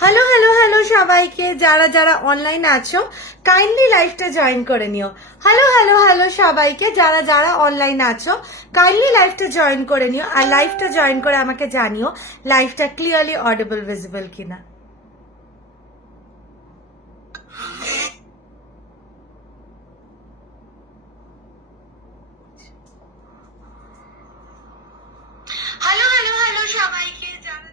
Hello hello hello সবাইকে, যারা যারা অনলাইন আছো কাইন্ডলি লাইভটা জয়েন করে নিও। হ্যালো হ্যালো হ্যালো সবাইকে, যারা যারা অনলাইন আছো কাইন্ডলি লাইভটা জয়েন করে নিও, আর লাইভটা জয়েন করে আমাকে জানিও লাইভটা ক্লিয়ারলি অডিবল ভিজিবল কিনা। হ্যালো হ্যালো হ্যালো সবাইকে, যারা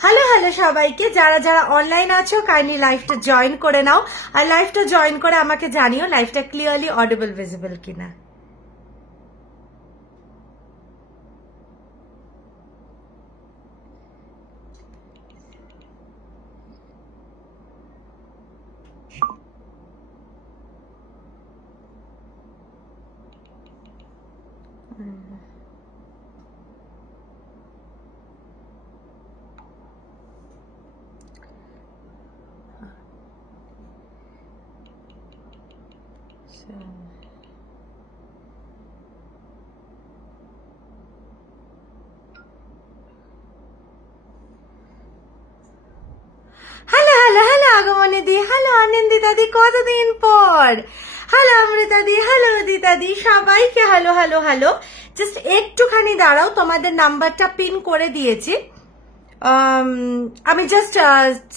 হ্যালো হ্যালো সবাইকে, যারা যারা অনলাইন আছো কাইন্ডলি লাইভটা জয়েন করে নাও, আর লাইভটা জয়েন করে আমাকে জানিও লাইভটা ক্লিয়ারলি অডিবল ভিজিবল কিনা। হ্যালো হ্যালো হ্যালো আগমনী দি, হ্যালো আনন্দিতা দি, কতদিন পর। হ্যালো অমৃতা দি, হ্যালো উদিতা দি, সবাইকে হ্যালো হ্যালো হ্যালো। জাস্ট একটুখানি দাঁড়াও, তোমাদের নাম্বারটা পিন করে দিয়েছি। আমি জাস্ট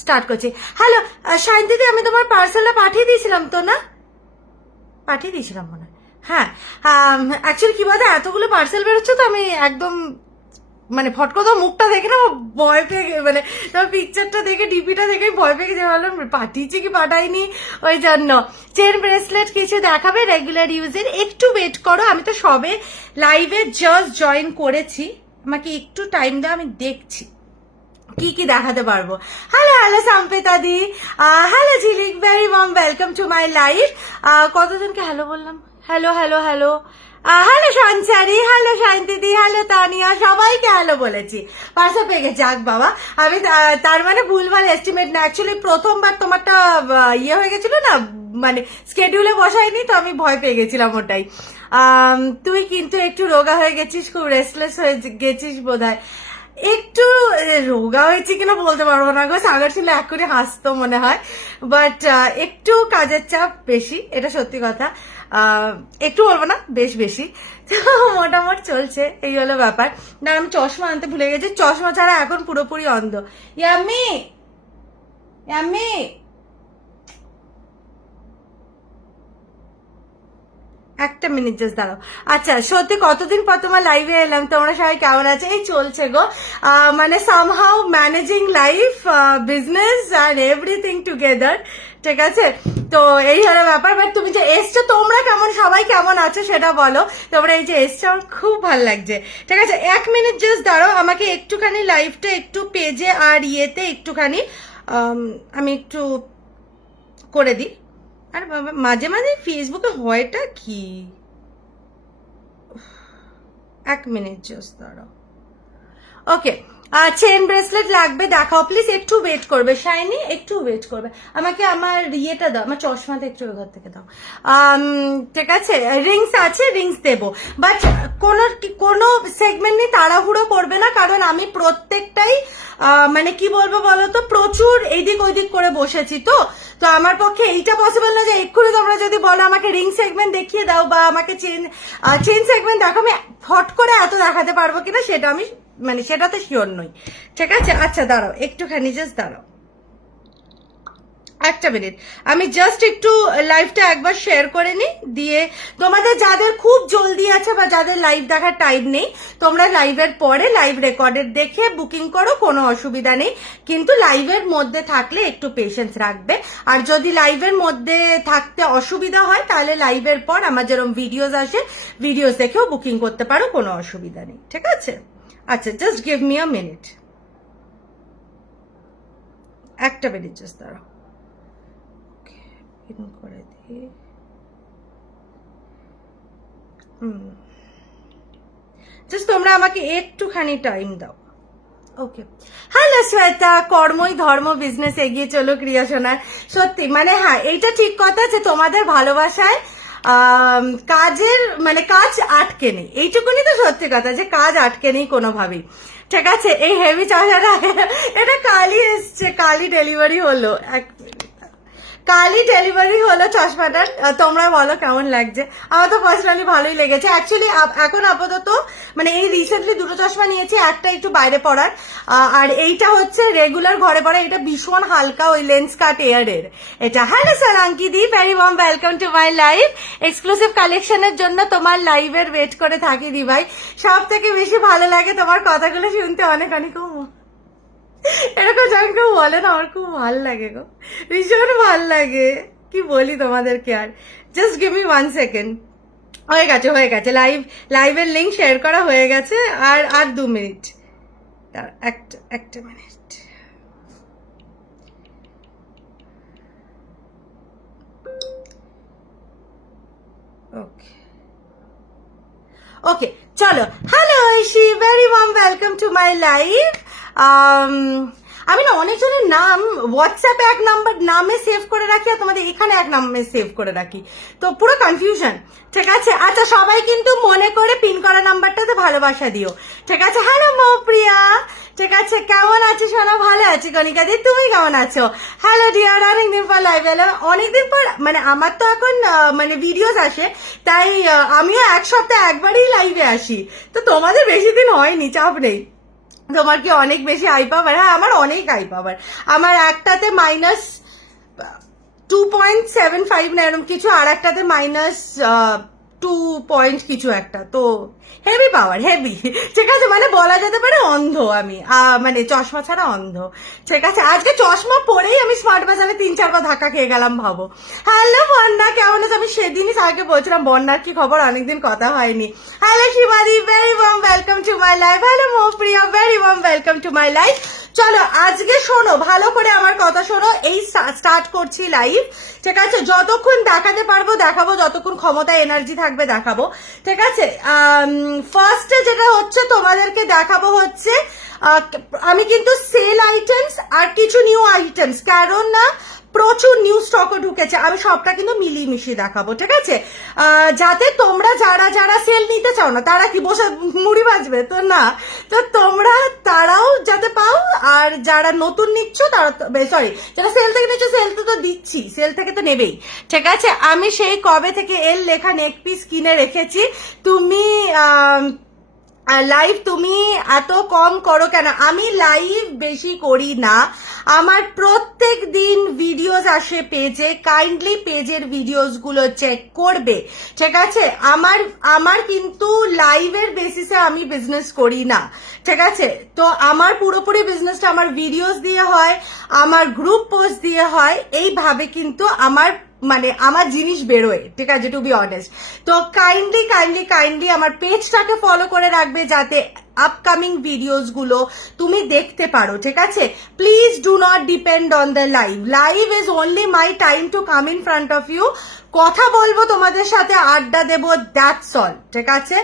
স্টার্ট করছি। হ্যালো শাইন দিদি, আমি তোমার পার্সেলটা পাঠিয়ে দিয়েছিলাম তো, না পাঠিয়ে দিয়েছিলাম মনে হয়। হ্যাঁ, অ্যাকচুয়ালি কি বলতো, এতগুলো পার্সেল বেরোচ্ছে তো আমি একদম মানে ফট করে তো মুখটা দেখে না ভয় পেয়ে মানে তোমার পিকচারটা দেখে ডিপিটা দেখে ভয় পেয়ে গেছে, ভাবলাম পাঠিয়েছি কি পাঠাইনি, ওই জন্য। চেন ব্রেসলেট কিছু দেখাবে রেগুলার ইউজের? একটু ওয়েট করো, আমি তো সবে লাইভে জাস্ট জয়েন করেছি, আমাকে একটু টাইম দাও, আমি দেখছি কি কি দেখাতে পারবো। হ্যালো হ্যালো সাম্পেতা দি, hello Jhilik, very warm welcome to my life. কতজনকে হ্যালো বললাম? Hello hello hello, hello Sanchari, hello শান্তিদি, হ্যালো তানিয়া, সবাইকে হ্যালো বলেছি। পার্সেল পেয়ে গেছে, যাক বাবা। আমি তার মানে ভুলভাল এস্টিমেট না, অ্যাকচুয়ালি প্রথমবার তোমারটা ইয়ে হয়ে গেছিল না, মানে স্কেডিউলে বসাইনি তো, আমি ভয় পেয়ে গেছিলাম ওটাই। তুই কিন্তু একটু রোগা হয়ে গেছিস, খুব রেস্টলেস হয়ে গেছিস বোধহয়। একটু রোগা হয়েছে কিনা বলতে পারবো না গো, সাগর ছিল এক্ষুনি হাসতো মনে হয়, বাট একটু কাজের চাপ বেশি, এটা সত্যি কথা। একটু বলবো না, বেশ বেশি। তো মোটামুটি চলছে, এই হলো ব্যাপার। না আমি চশমা আনতে ভুলে গেছি, চশমা ছাড়া এখন পুরোপুরি অন্ধ। ইয়াম্মি ইয়াম্মি, একটা মিনিট জাস্ট দাঁড়াও। আচ্ছা সত্যি কতদিন পর তোমার লাইভে এলাম, তোমরা সবাই কেমন আছে? এই চলছে গো, মানে somehow managing life, business and everything together, ঠিক আছে? তো এই হলো ব্যাপার। বাট তুমি যে এসছো, তোমরা কেমন, সবাই কেমন আছো সেটা বলো। তোমরা এই যে এসছো, আমার খুব ভালো লাগছে। ঠিক আছে, এক মিনিট জাস্ট দাঁড়াও, আমাকে একটুখানি লাইভটা একটু পেজে আর ইয়েতে একটুখানি আমি একটু করে দিই। আর বাবা মাঝে মাঝে ফেসবুকে হয়টা কি, এক মিনিট জাস্ট দাঁড়াও। ওকে, চেন ব্রেসলেট লাগবে, দেখাও প্লিজ, একটু ওয়েট করবে শাইনি, একটু ওয়েট করবে। আমাকে আমার ইয়েটা দাও, আমার চশমাটা একটু ঘর থেকে দাও। ঠিক আছে, রিংস আছে, রিংস দেবো, বাট কোনো কোনো সেগমেন্ট নিয়ে তাড়াহুড়ো করবে না, কারণ আমি প্রত্যেকটাই মানে কি বলবো বলো তো, প্রচুর এইদিক ওইদিক করে বসেছি তো। তো আমার পক্ষে এইটা পসিবল না যে এক্ষুনি তোমরা যদি বলো আমাকে রিং সেগমেন্ট দেখিয়ে দাও বা আমাকে চেন চেন সেগমেন্ট দেখো, আমি ফট করে এত দেখাতে পারবো কিনা সেটা আমি মানে সেটাতে শিওর নই। ঠিক আছে, আচ্ছা দাঁড়াও একটুখানি, জাস্ট দাঁড়াও একটা মিনিট, আমি জাস্ট একটু লাইভটা একবার শেয়ার করে নিই, দিয়ে তোমাদের যাদের খুব জলদি আছে বা যাদের লাইভ দেখার টাইম নেই, তোমরা লাইভের পরে লাইভ রেকর্ডেড দেখে বুকিং করো, কোনো অসুবিধা নেই। কিন্তু লাইভের মধ্যে থাকলে একটু পেশেন্স রাখবে, আর যদি লাইভের মধ্যে থাকতে অসুবিধা হয় তাহলে লাইভের পর আমার যেরকম ভিডিওস আসে, ভিডিওস দেখেও বুকিং করতে পারো, কোনো অসুবিধা নেই। ঠিক আছে, আচ্ছা just give me a minute, একটা মিনিট জাস্ট দাঁড়াও, পিন করে দিই। জাস্ট তোমরা আমাকে একটুখানি টাইম দাও, ওকে, হ্যালো শ্বেতা, কর্মই ধর্ম, বিজনেস এগিয়ে চলো ক্রিয়াশোনার। সত্যি মানে হ্যাঁ, এইটা ঠিক কথা যে তোমাদের ভালোবাসায় কাজের মানে কাজ আটকে নেই, এইটুকুনি তো সত্যি কথা যে কাজ আটকে নেই কোনোভাবেই। ঠিক আছে, এই হেভি চার্জার এটা কালই এসছে, কালই ডেলিভারি হলো, কালই ডেলিভারি হলো চশমাটার। তোমরা বলো কেমন লাগছে? আমার তো পার্সোনালি ভালোই লেগেছে। অ্যাকচুয়ালি এখন আপাতত মানে এই রিসেন্টলি দুটো চশমা নিয়েছি, একটা একটু বাইরে পড়ার আর এইটা হচ্ছে রেগুলার ঘরে পড়া। এটা ভীষণ হালকা, ওই লেন্স কাট এয়ারের এটা। Hello Solanki the, very warm welcome to my live. Exclusive কালেকশনের জন্য তোমার লাইভের ওয়েট করে থাকি দি ভাই। সব থেকে বেশি ভালো লাগে তোমার কথাগুলো শুনতে, অনেক অনেক এরকম যখন কেউ বলে না আমার খুব ভাল লাগে গো, ভীষণ ভাল লাগে। কি বলি তোমাদেরকে আর, জাস্ট গিভ মি 1 সেকেন্ড। হয়ে গেছে লাইভের লিঙ্ক শেয়ার করা হয়ে গেছে। আর 2 মিনিট, একটা মিনিট। ওকে চলো, hello Aishi, very warm welcome to my live. আমি না অনেকজনের নাম হোয়াটসঅ্যাপে এক নামে সেভ করে রাখি আর তোমাদের এখানে এক নামে সেভ করে রাখি, তো পুরো কনফিউশন। ঠিক আছে, আচ্ছা সবাই কিন্তু মনে করে পিন করা নাম্বারটাতে ভালোবাসা দিও। ঠিক আছে, হ্যালো মৌপ্রিয়া, ঠিক আছে কেমন আছো সোনা? ভালো আছি কনিকা দি, তুমি কেমন আছো? হ্যালো ডিয়ার, অনেকদিন পর লাইভ এলাম। অনেকদিন পর মানে আমার তো এখন মানে ভিডিওস আসে, তাই আমিও এক সপ্তাহে একবারই লাইভে আসি, তো তোমাদের বেশি দিন হয়নি, চাপ নেই। তোমার কি অনেক বেশি আই পাওয়ার? হ্যাঁ আমার অনেক আই পাওয়ার, আমার একটাতে -2.75 না এরকম কিছু, আর একটাতে -2 পয়েন্ট কিছু একটা, তো হেভি পাওয়ার, হেভি। ঠিক আছে, মানে বলা যেতে পারে অন্ধ আমি, মানে চশমা ছাড়া অন্ধ। ঠিক আছে, আজকে চশমা পরেই আমি স্মার্ট বাজারে 3-4 বার ধাক্কা খেয়ে গেলাম, ভাবো। হ্যালো বন্যা, কেমন আছে? আমি সেদিনই স্যারকে বলছিলাম বন্যার কি খবর, অনেকদিন কথা হয়নি। হ্যালো শিবাদি, very warm welcome to my live. Hello Moupriya, very warm welcome to my live. চলো আজকে শোনো, ভালো করে আমার কথা শোনো। এই স্টার্ট করছি লাইভ, ঠিক আছে? যতক্ষণ দেখাতে পারবো দেখাবো, যতক্ষণ ক্ষমতা এনার্জি থাকবে দেখাবো, ঠিক আছে? ফার্স্টে যেটা হচ্ছে তোমাদেরকে দেখাবো হচ্ছে আমি কিন্তু সেল আইটেমস আর কিছু নিউ আইটেমস, কারণ না প্রচুর নিউ স্টকও ঢুকেছে, আমি সবটা কিন্তু মিলিয়ে মিশিয়ে দেখাবো, ঠিক আছে? যাতে তোমরা যারা সেল নিতে চাও না, তারা কি বসে মুড়ি বাজবে তো না, তো তোমরা তারাও যাতে পাও, আর যারা নতুন নিচ্ছ তারা, সরি যারা সেল থেকে নিচ্ছ, সেল তো দিচ্ছি, সেল থেকে তো নেবেই, ঠিক আছে? আমি সেই কবে থেকে এল লেখা নেক পিস কিনে রেখেছি। তুমি লাইভ তুমি এত কম করো কেন? আমি লাইভ বেশি করি না, আমার প্রত্যেক দিন ভিডিওস আসে পেজে, কাইন্ডলি পেজের ভিডিওস গুলো চেক করবে, ঠিক আছে? আমার কিন্তু লাইভের বেসিসে আমি বিজনেস করি না, ঠিক আছে? তো আমার পুরোপুরি বিজনেসটা আমার ভিডিওস দিয়ে হয়, আমার গ্রুপ পোস্ট দিয়ে হয়, এইভাবে কিন্তু আমার জিনিস বেরোয়, ঠিক আছে, টু বি অনেস্ট। তো কাইন্ডলি আমার পেজটাকে ফলো করে রাখবে, যাতে আপকামিং ভিডিওস গুলো তুমি দেখতে পারো, ঠিক আছে? Please do not depend on the live is only my time to come in front of you, কথা বলবো তোমাদের সাথে, আড্ডা দেবো, দ্যাটস অল, ঠিক আছে?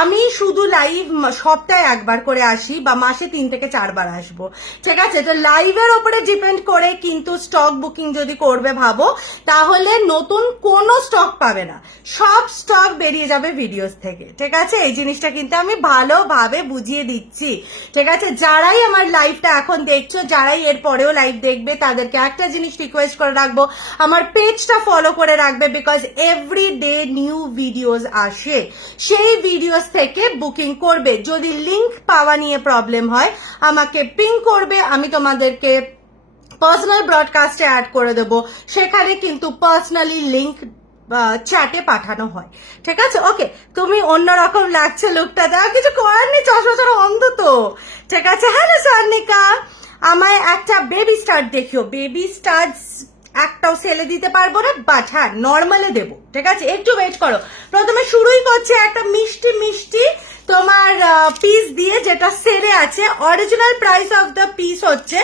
আমি শুধু লাইভ সপ্তাহে একবার করে আসি, বা মাসে 3 থেকে 4 বার আসবো, ঠিক আছে? তো লাইভের ওপরে ডিপেন্ড করে কিন্তু স্টক বুকিং যদি করবে ভাবো, তাহলে নতুন কোনো স্টক পাবে না, সব স্টক বেরিয়ে যাবে ভিডিওস থেকে, ঠিক আছে? এই জিনিসটা কিন্তু আমি ভালোভাবে বুঝিয়ে দিচ্ছি, ঠিক আছে? যারাই আমার লাইভটা এখন দেখছো, যারাই এর পরেও লাইভ দেখবে, তাদেরকে একটা জিনিস রিকোয়েস্ট করে রাখবো, আমার পেজটা ফলো করে রাখবে, because every day new videos আসে, সেই ভিডিওস থেকে বুকিং করবে। যদি লিংক পাওয়া নিয়ে প্রবলেম হয় আমাকে পিং করবে, আমি তোমাদেরকে পার্সোনাল ব্রডকাস্টে অ্যাড করে দেবো, সেখানে কিন্তু পার্সোনালি লিংক চ্যাটে পাঠানো হয়, ঠিক আছে? ওকে, তুমি অন্যরকম লাগছে লুকটা, দেওয়া কিছু করার নেই, চশমা ছাড়া অন্ধ তো, ঠিক আছে? হ্যালো সার্নিকা, আমায় একটা বেবি স্টার্ট দেখিও। বেবি স্টার্ট একটাও সেলে দিতে পারবো না, বাট হ্যাঁ নর্মালে দেবো, ঠিক আছে? একটু ওয়েট করো। প্রথমে শুরুই করছে একটা মিষ্টি তোমার পিস দিয়ে, যেটা সেলে আছে। Original price of the piece হচ্ছে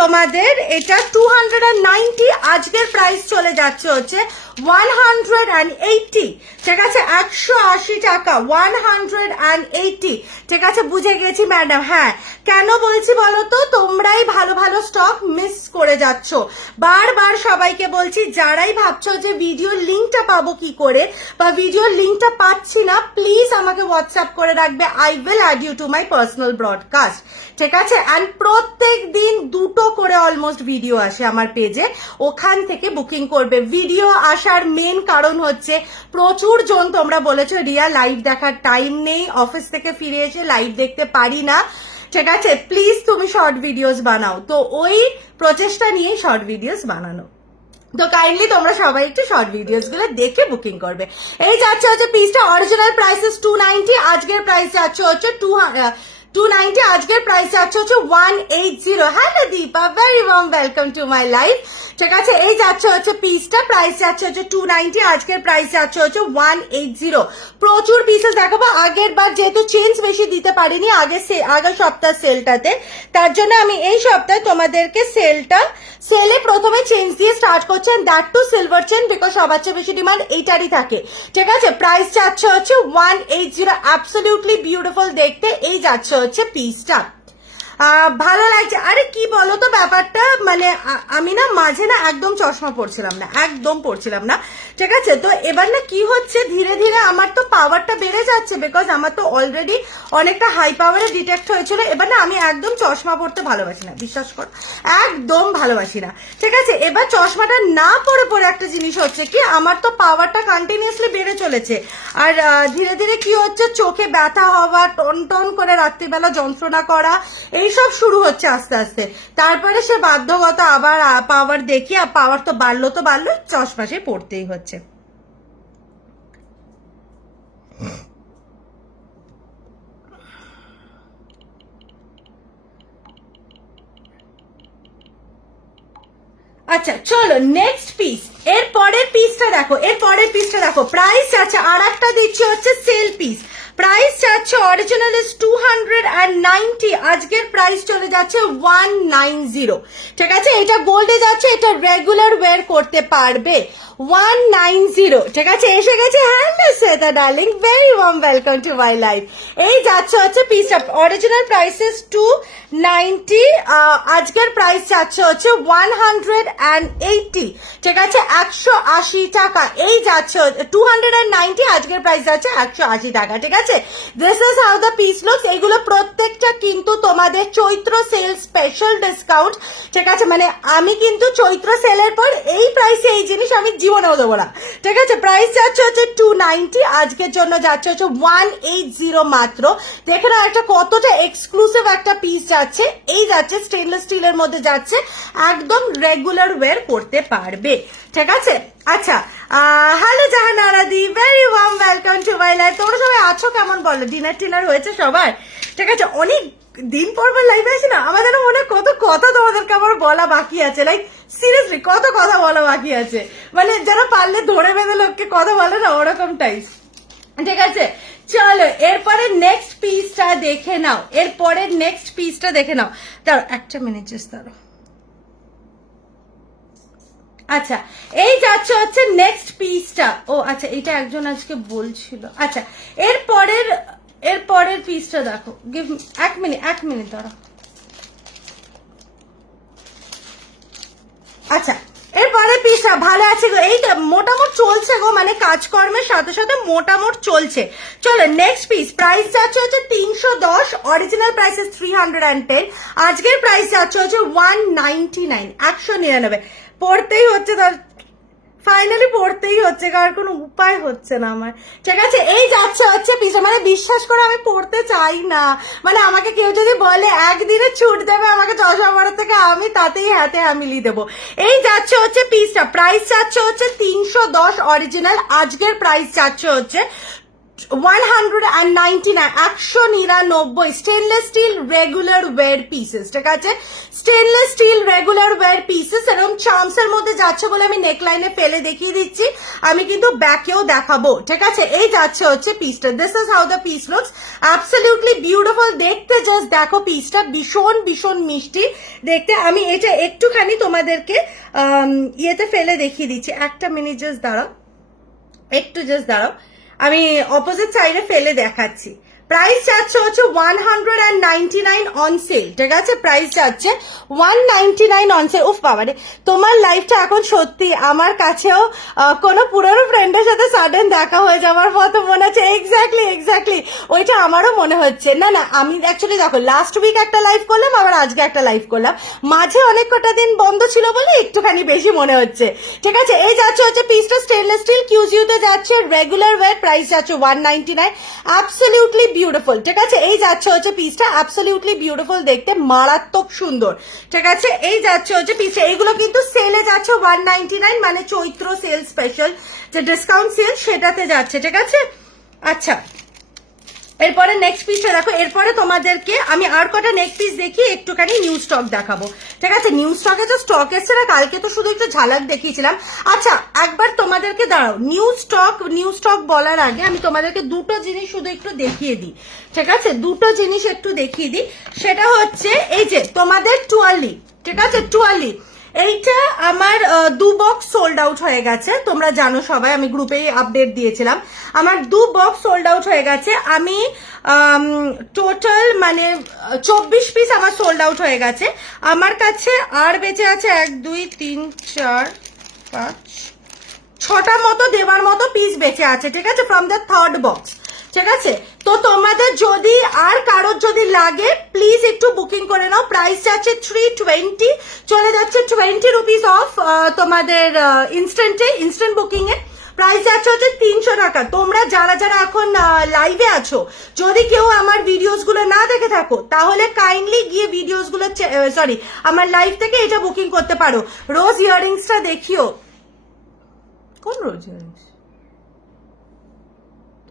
তোমাদের এটা 290, আজকের প্রাইস চলে যাচ্ছে হচ্ছে 180, ঠিক আছে? 180 টাকা, 180। ঠিক আছে, বুঝে গেছি ম্যাডাম। হ্যাঁ, কেন বলছি বলো তো, তোমরাই ভালো ভালো স্টক মিস করে যাচ্ছ। বারবার সবাইকে বলছি, যারাই ভাবছো যে ভিডিওর লিঙ্কটা পাবো কি করে বা ভিডিওর লিঙ্কটা পাচ্ছি না, প্লিজ আমাকে হোয়াটসঅ্যাপ করে রাখবে। I will add you to my personal broadcast. ঠিক আছে, অ্যান্ড প্রত্যেক দিন 2টো করে অলমোস্ট ভিডিও আসে আমার পেজে, ওখান থেকে বুকিং করবে। ভিডিও আসার মেন কারণ হচ্ছে প্রচুর জন তোমরা বলেছো রিয়া লাইভ দেখার টাইম নেই, অফিস থেকে ফিরে এসে লাইভ দেখতে পারি না। ঠিক আছে, প্লিজ তুমি শর্ট ভিডিওস বানাও। তো ওই প্রচেষ্টা নিয়ে শর্ট ভিডিওস বানানো। তো কাইন্ডলি তোমরা সবাই একটু শর্ট ভিডিওস গুলো দেখে বুকিং করবে। এই যাচ্ছে হচ্ছে পিসটা, অরিজিনাল প্রাইস 290, আজকের প্রাইস যাচ্ছে হচ্ছে 290, আজকের প্রাইস যাচ্ছে হচ্ছে 180। Hello Dipa, very warm welcome to my life. ঠিক আছে, এই যাচ্ছে হচ্ছে পিসটা, প্রাইস যাচ্ছে হচ্ছে 290, আজকের প্রাইস যাচ্ছে হচ্ছে 180। প্রচুর পিসেস দেখাবো। আগের বার যেহেতু চেঞ্জ বেশি দিতে পারিনি আগের সপ্তাহ সেলটাতে, তার জন্য আমি এই সপ্তাহে তোমাদেরকে সেলে প্রথমে চেঞ্জ দিয়ে স্টার্ট করছেন, that to silver chain, because সবার চেয়ে বেশি ডিমান্ড এইটারই থাকে। ঠিক আছে, প্রাইস যাচ্ছে হচ্ছে 180, অ্যাবসলিউটলি বিউটিফুল দেখতে। এই যাচ্ছে হচ্ছে পিসটা, ভালো লাগছে। আরে কি বলো তো ব্যাপারটা, মানে আমি না মাঝে না একদম চশমা পড়ছিলাম না, একদম পড়ছিলাম না। ঠিক আছে, তো এবার না কি হচ্ছে, ধীরে ধীরে আমার তো পাওয়ারটা বেড়ে যাচ্ছে, বিকজ আমার তো অলরেডি অনেকটা হাই পাওয়ারে ডিটেক্ট হয়েছিল। এবার না আমি একদম চশমা পড়তে ভালোবাসি না, বিশ্বাস কর, একদম ভালোবাসি না। ঠিক আছে, এবার চশমাটা না পরে পরে একটা জিনিস হচ্ছে কি, আমার তো পাওয়ারটা কন্টিনিউয়াসলি বেড়ে চলেছে, আর ধীরে ধীরে কি হচ্ছে, চোখে ব্যথা হওয়া, টন টন করে রাত্রিবেলা যন্ত্রণা করা, এইসব শুরু হচ্ছে আস্তে আস্তে। তারপরে সে বাধ্যগত আবার পাওয়ার দেখি, আর পাওয়ার তো বাড়লো চশমা সে পড়তেই হচ্ছে। আচ্ছা চলো নেক্সট পিস, এর পরের পিসটা দেখো, প্রাইস আছে, আর একটা দিচ্ছি হচ্ছে সেল পিস। প্রাইস যাচ্ছে অরিজিনাল ইজ 290, আজকের প্রাইস চলে যাচ্ছে 190। ঠিক আছে, এটা গোল্ডে যাচ্ছে, এটা রেগুলার ওয়্যার করতে পারবে 190। ঠিক আছে, এসে গেছে। Hello Shweta darling, very warm welcome to my life. এই যাচ্ছে হচ্ছে পিসটা, অরিজিনাল প্রাইস ইজ 290, আজকের প্রাইস যাচ্ছে হচ্ছে 180। ঠিক আছে, 180 টাকা। এই যাচ্ছে 290, আজকের প্রাইস যাচ্ছে 180 টাকা। ঠিক আছে, this is how the piece looks. এগুলো প্রত্যেকটা কিন্তু তোমাদের চৈত্র সেল স্পেশাল ডিসকাউন্ট। ঠিক আছে, মানে আমি কিন্তু চৈত্র সেলের পর এই প্রাইসে এই জিনিস আমি জীবনেও দেবো না। ঠিক আছে, প্রাইস যাচ্ছে হচ্ছে 290, আজকের জন্য যাচ্ছে হচ্ছে 180 মাত্র। দেখে না একটা কতটা এক্সক্লুসিভ একটা পিস যাচ্ছে। এই যাচ্ছে স্টেনলেস স্টিলের মধ্যে যাচ্ছে, একদম রেগুলার ওয়্যার করতে পারবে। ঠিক আছে, আচ্ছা hello Jahanara the, very warm welcome to my life. তোমরা সবাই আছো কেমন বলো? ডিনার টিনার হয়েছে সবার? ঠিক আছে, অনেক দিন পর লাইভে আসি না, আমার যেন মনে কত কথা তোমাদেরকে আমার বলা বাকি আছে, লাইক সিরিয়াসলি কত কথা বলা বাকি আছে, মানে যারা পারলে ধরে বেঁধে লোককে কথা বলে না, ওরকম টাইপ। ঠিক আছে, চলো এরপরে নেক্সট পিসটা দেখে নাও, দাঁড়ো একটা মিনিট জাস্ট দাঁড়ো। আচ্ছা, এই যাচ্ছে হচ্ছে নেক্সট পিসটা। ও আচ্ছা, এটা একজন আজকে বলছিল। আচ্ছা, এর পরের পিসটা দেখো, গিভ এক মিনিট দাঁড়া। আচ্ছা, এরপরে পিসটা ভালো আছে গো, এইটা মোটামুট চলছে গো, মানে কাজকর্মের সাথে সাথে মোটামুট চলছে। চলো নেক্সট পিস, প্রাইস যাচ্ছে হচ্ছে 310, অরিজিনাল প্রাইস 310, আজকের প্রাইস যাচ্ছে হচ্ছে 199, 199। পড়তেই হচ্ছে, তার ফাইনালি পড়তেই হচ্ছে, কারণ কোনো উপায় হচ্ছে না আমার। ঠিক আছে, এই যাচ্ছে হচ্ছে পিসটা, মানে বিশ্বাস করে আমি পড়তে চাই না, মানে আমাকে কেউ যদি বলে একদিনে ছুট দেবে আমাকে চশমা পড়ার থেকে, আমি তাতেই হাতে হামিলি দেবো। এই যাচ্ছে হচ্ছে পিসটা, প্রাইস যাচ্ছে হচ্ছে 310 অরিজিনাল, আজকের প্রাইস যাচ্ছে হচ্ছে 199, 199। Stainless steel regular wire pieces. ঠিক আছে, stainless steel regular wire pieces, এরকম চার্মস এর মধ্যে যাচ্ছে বলে আমি নেকলাইনে ফেলে দেখিয়ে দিচ্ছি, আমি কিন্তু ব্যাকেও দেখাবো। ঠিক আছে, এই যাচ্ছে হচ্ছে পিসটা, this is how the piece looks, absolutely beautiful দেখতে। জাস্ট দেখো পিসটা, ভীষণ ভীষণ মিষ্টি দেখতে। আমি এটা একটুখানি তোমাদেরকে ইয়েতে ফেলে দেখিয়ে দিচ্ছি, একটা মিনিট জাস্ট দাঁড়াও, একটু জাস্ট দাঁড়াও। আমি অপোজিট সাইডে ফেলে দেখাচ্ছি। প্রাইস যাচ্ছে হচ্ছে 199 অন সেল, ঠিক আছে? প্রাইস যাচ্ছে 199 অন সেল। উফ বাবারে, তোমার লাইফটা এখন সত্যি আমার কাছেও কোনো পুরনো ফ্রেন্ডের সাথে সাডেন দেখা হয়ে যাওয়ার মতো মনে হচ্ছে। এক্স্যাক্টলি ওইটা আমারও মনে হচ্ছে। না আমি অ্যাকচুয়ালি দেখো, লাস্ট উইক একটা লাইভ করলাম, আবার আজকে একটা লাইভ করলাম, মাঝে অনেক কটা দিন বন্ধ ছিল বলে একটুখানি বেশি মনে হচ্ছে, ঠিক আছে? এই যাচ্ছে হচ্ছে পিসটা স্টেনলেস স্টিল কিউজিউতে যাচ্ছে, রেগুলার ওয়েট, প্রাইস যাচ্ছে 199, অ্যাবসলিউটলি বিউটিফুল, ঠিক আছে? এই যাচ্ছে হচ্ছে পিসটা, অ্যাবসলিউটলি বিউটিফুল দেখতে, মারাত্মক সুন্দর, ঠিক আছে? এই যাচ্ছে হচ্ছে পিসটা। এইগুলো কিন্তু সেলে যাচ্ছে 199, মানে চৈত্র সেল স্পেশাল যে ডিসকাউন্ট সেল সেটাতে যাচ্ছে, ঠিক আছে? আচ্ছা, এরপরে নেক্সট পিসটা দেখো। এরপরে তোমাদেরকে আমি আর কটা নেক্সট পিস দেখি, একটুখানি নিউ স্টক দেখাবো, ঠিক আছে? নিউ স্টকে যে স্টক এসছে না, কালকে তো শুধু একটু ঝালক দেখিয়েছিলাম। আচ্ছা, একবার তোমাদেরকে দাঁড়াও, নিউ স্টক বলার আগে আমি তোমাদেরকে দুটো জিনিস শুধু একটু দেখিয়ে দিই, ঠিক আছে? দুটো জিনিস একটু দেখিয়ে দিই। সেটা হচ্ছে এই যে তোমাদের টুয়ালি, ঠিক আছে? টুয়ালি এইটা আমার 2 বক্স সোল্ড আউট হয়ে গেছে, তোমরা জানো সবাই, আমি গ্রুপেই আপডেট দিয়েছিলাম। আমার 2 বক্স সোল্ড আউট হয়ে গেছে। আমি টোটাল মানে 24 পিস আমার সোল্ড আউট হয়ে গেছে। আমার কাছে আর বেঁচে আছে 1 2 3 4 5 6টা মতো দেওয়ার মতো পিস বেঁচে আছে, ঠিক আছে? ফ্রম দ্য থার্ড বক্স, ঠিক আছে? তো তোমাদের যদি আর কারোর যদি লাগে প্লিজ একটু বুকিং করে নাও। প্রাইস যাচ্ছে 320, চলে যাচ্ছে 20 রুপিস অফ তোমাদের ইনস্ট্যান্ট বুকিং এ। প্রাইস যাচ্ছে হচ্ছে 300 টাকা। তোমরা যারা যারা এখন লাইভে আছো, যদি কেউ আমার ভিডিওস গুলো না দেখে থাকো, তাহলে কাইন্ডলি গিয়ে ভিডিওস গুলো আমার লাইভ থেকে এটা বুকিং করতে পারো। রোজ ইয়াররিংসটা দেখিও। কোন রোজ ইয়াররিংস?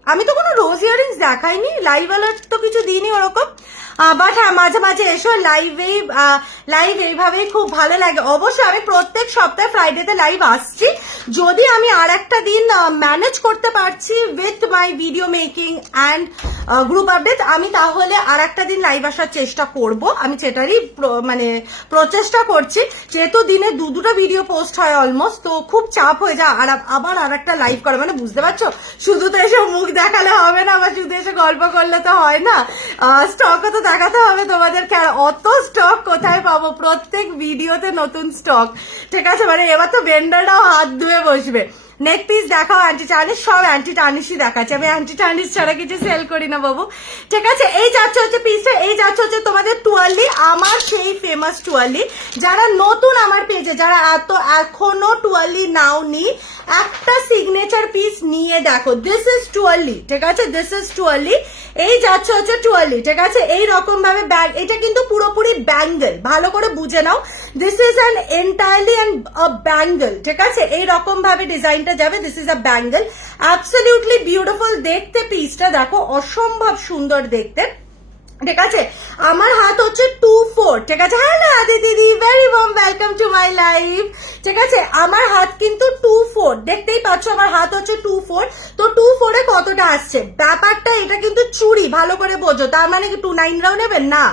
আমি তো কোনো রোজ ইয়ারিংস দেখাইনি, লাইভ অ্যালার্ট তো কিছু দিইনি ওরকম। বাট হ্যাঁ, মাঝে মাঝে এসো লাইভ এইভাবেই খুব ভালো লাগে। অবশ্যই আমি প্রত্যেক সপ্তাহে ফ্রাইডেতে লাইভ আসছি। যদি আমি আর একটা দিন ম্যানেজ করতে পারছি with my video making and group update, আমি তাহলে আর একটা দিন লাইভ আসার চেষ্টা করব। আমি সেটারই মানে প্রচেষ্টা করছি, যেহেতু দিনে দুটো ভিডিও পোস্ট হয় অলমোস্ট, তো খুব চাপ হয়ে যায়। আর আবার আর একটা লাইভ করা মানে বুঝতে পারছো, শুধু তো এসে মুখ দেখালে হবে না, বা শুধু এসে গল্প করলে তো হয় না, স্টকও তো দেখাতে হবে তোমাদেরকে। আর অত স্টক কোথায় পাবো? প্রত্যেক ভিডিওতে নতুন স্টক, ঠিক আছে? মানে এবার তো ভেন্ডাররাও হাত ধুয়ে বসবে। নেক পিস দেখাও, অ্যান্টি টার্নিশ, সব অ্যান্টি টার্নিশই দেখাচ্ছে। আমি অ্যান্টি টার্নিশ ছাড়া কিছু সেল করি না বাবু, ঠিক আছে? এই যাচ্ছে হচ্ছে পিসটা, এই যাচ্ছে হচ্ছে তোমাদের টুয়ালি, আমার সেই ফেমাস টুয়ালি। যারা নতুন আমার পেজে, যারা এখনো টুয়ালি নাওনি, একটা সিগনেচার পিস নিয়ে দেখো। দিস ইজ টুয়ালি, ঠিক আছে? দিস ইজ টুয়ালি। এই যাচ্ছে হচ্ছে টুয়ালি, ঠিক আছে? এই রকম ভাবে ব্যাগ, এটা কিন্তু পুরোপুরি ব্যাঙ্গেল, ভালো করে বুঝে নাও। This is an entirely bangle, ঠিক আছে? এই রকম ভাবে ডিজাইনটা যাবে। This is a bangle, absolutely beautiful দেখতে। পিসটা দেখো, অসম্ভব সুন্দর দেখতে, ঠিক আছে? আমার হাত হচ্ছে 2-4, ঠিক আছে? হ্যাঁ না আদি দিদি, very warm welcome to my life, ঠিক আছে? আমার হাত কিন্তু 2-4, দেখতেই পাচ্ছ আমার হাত হচ্ছে 2-4। তো 2-4 এ কতটা আসছে ব্যাপারটা, এটা কিন্তু চুড়ি, ভালো করে বোঝো। তার মানে কি 2-9 রাও নেবেন না,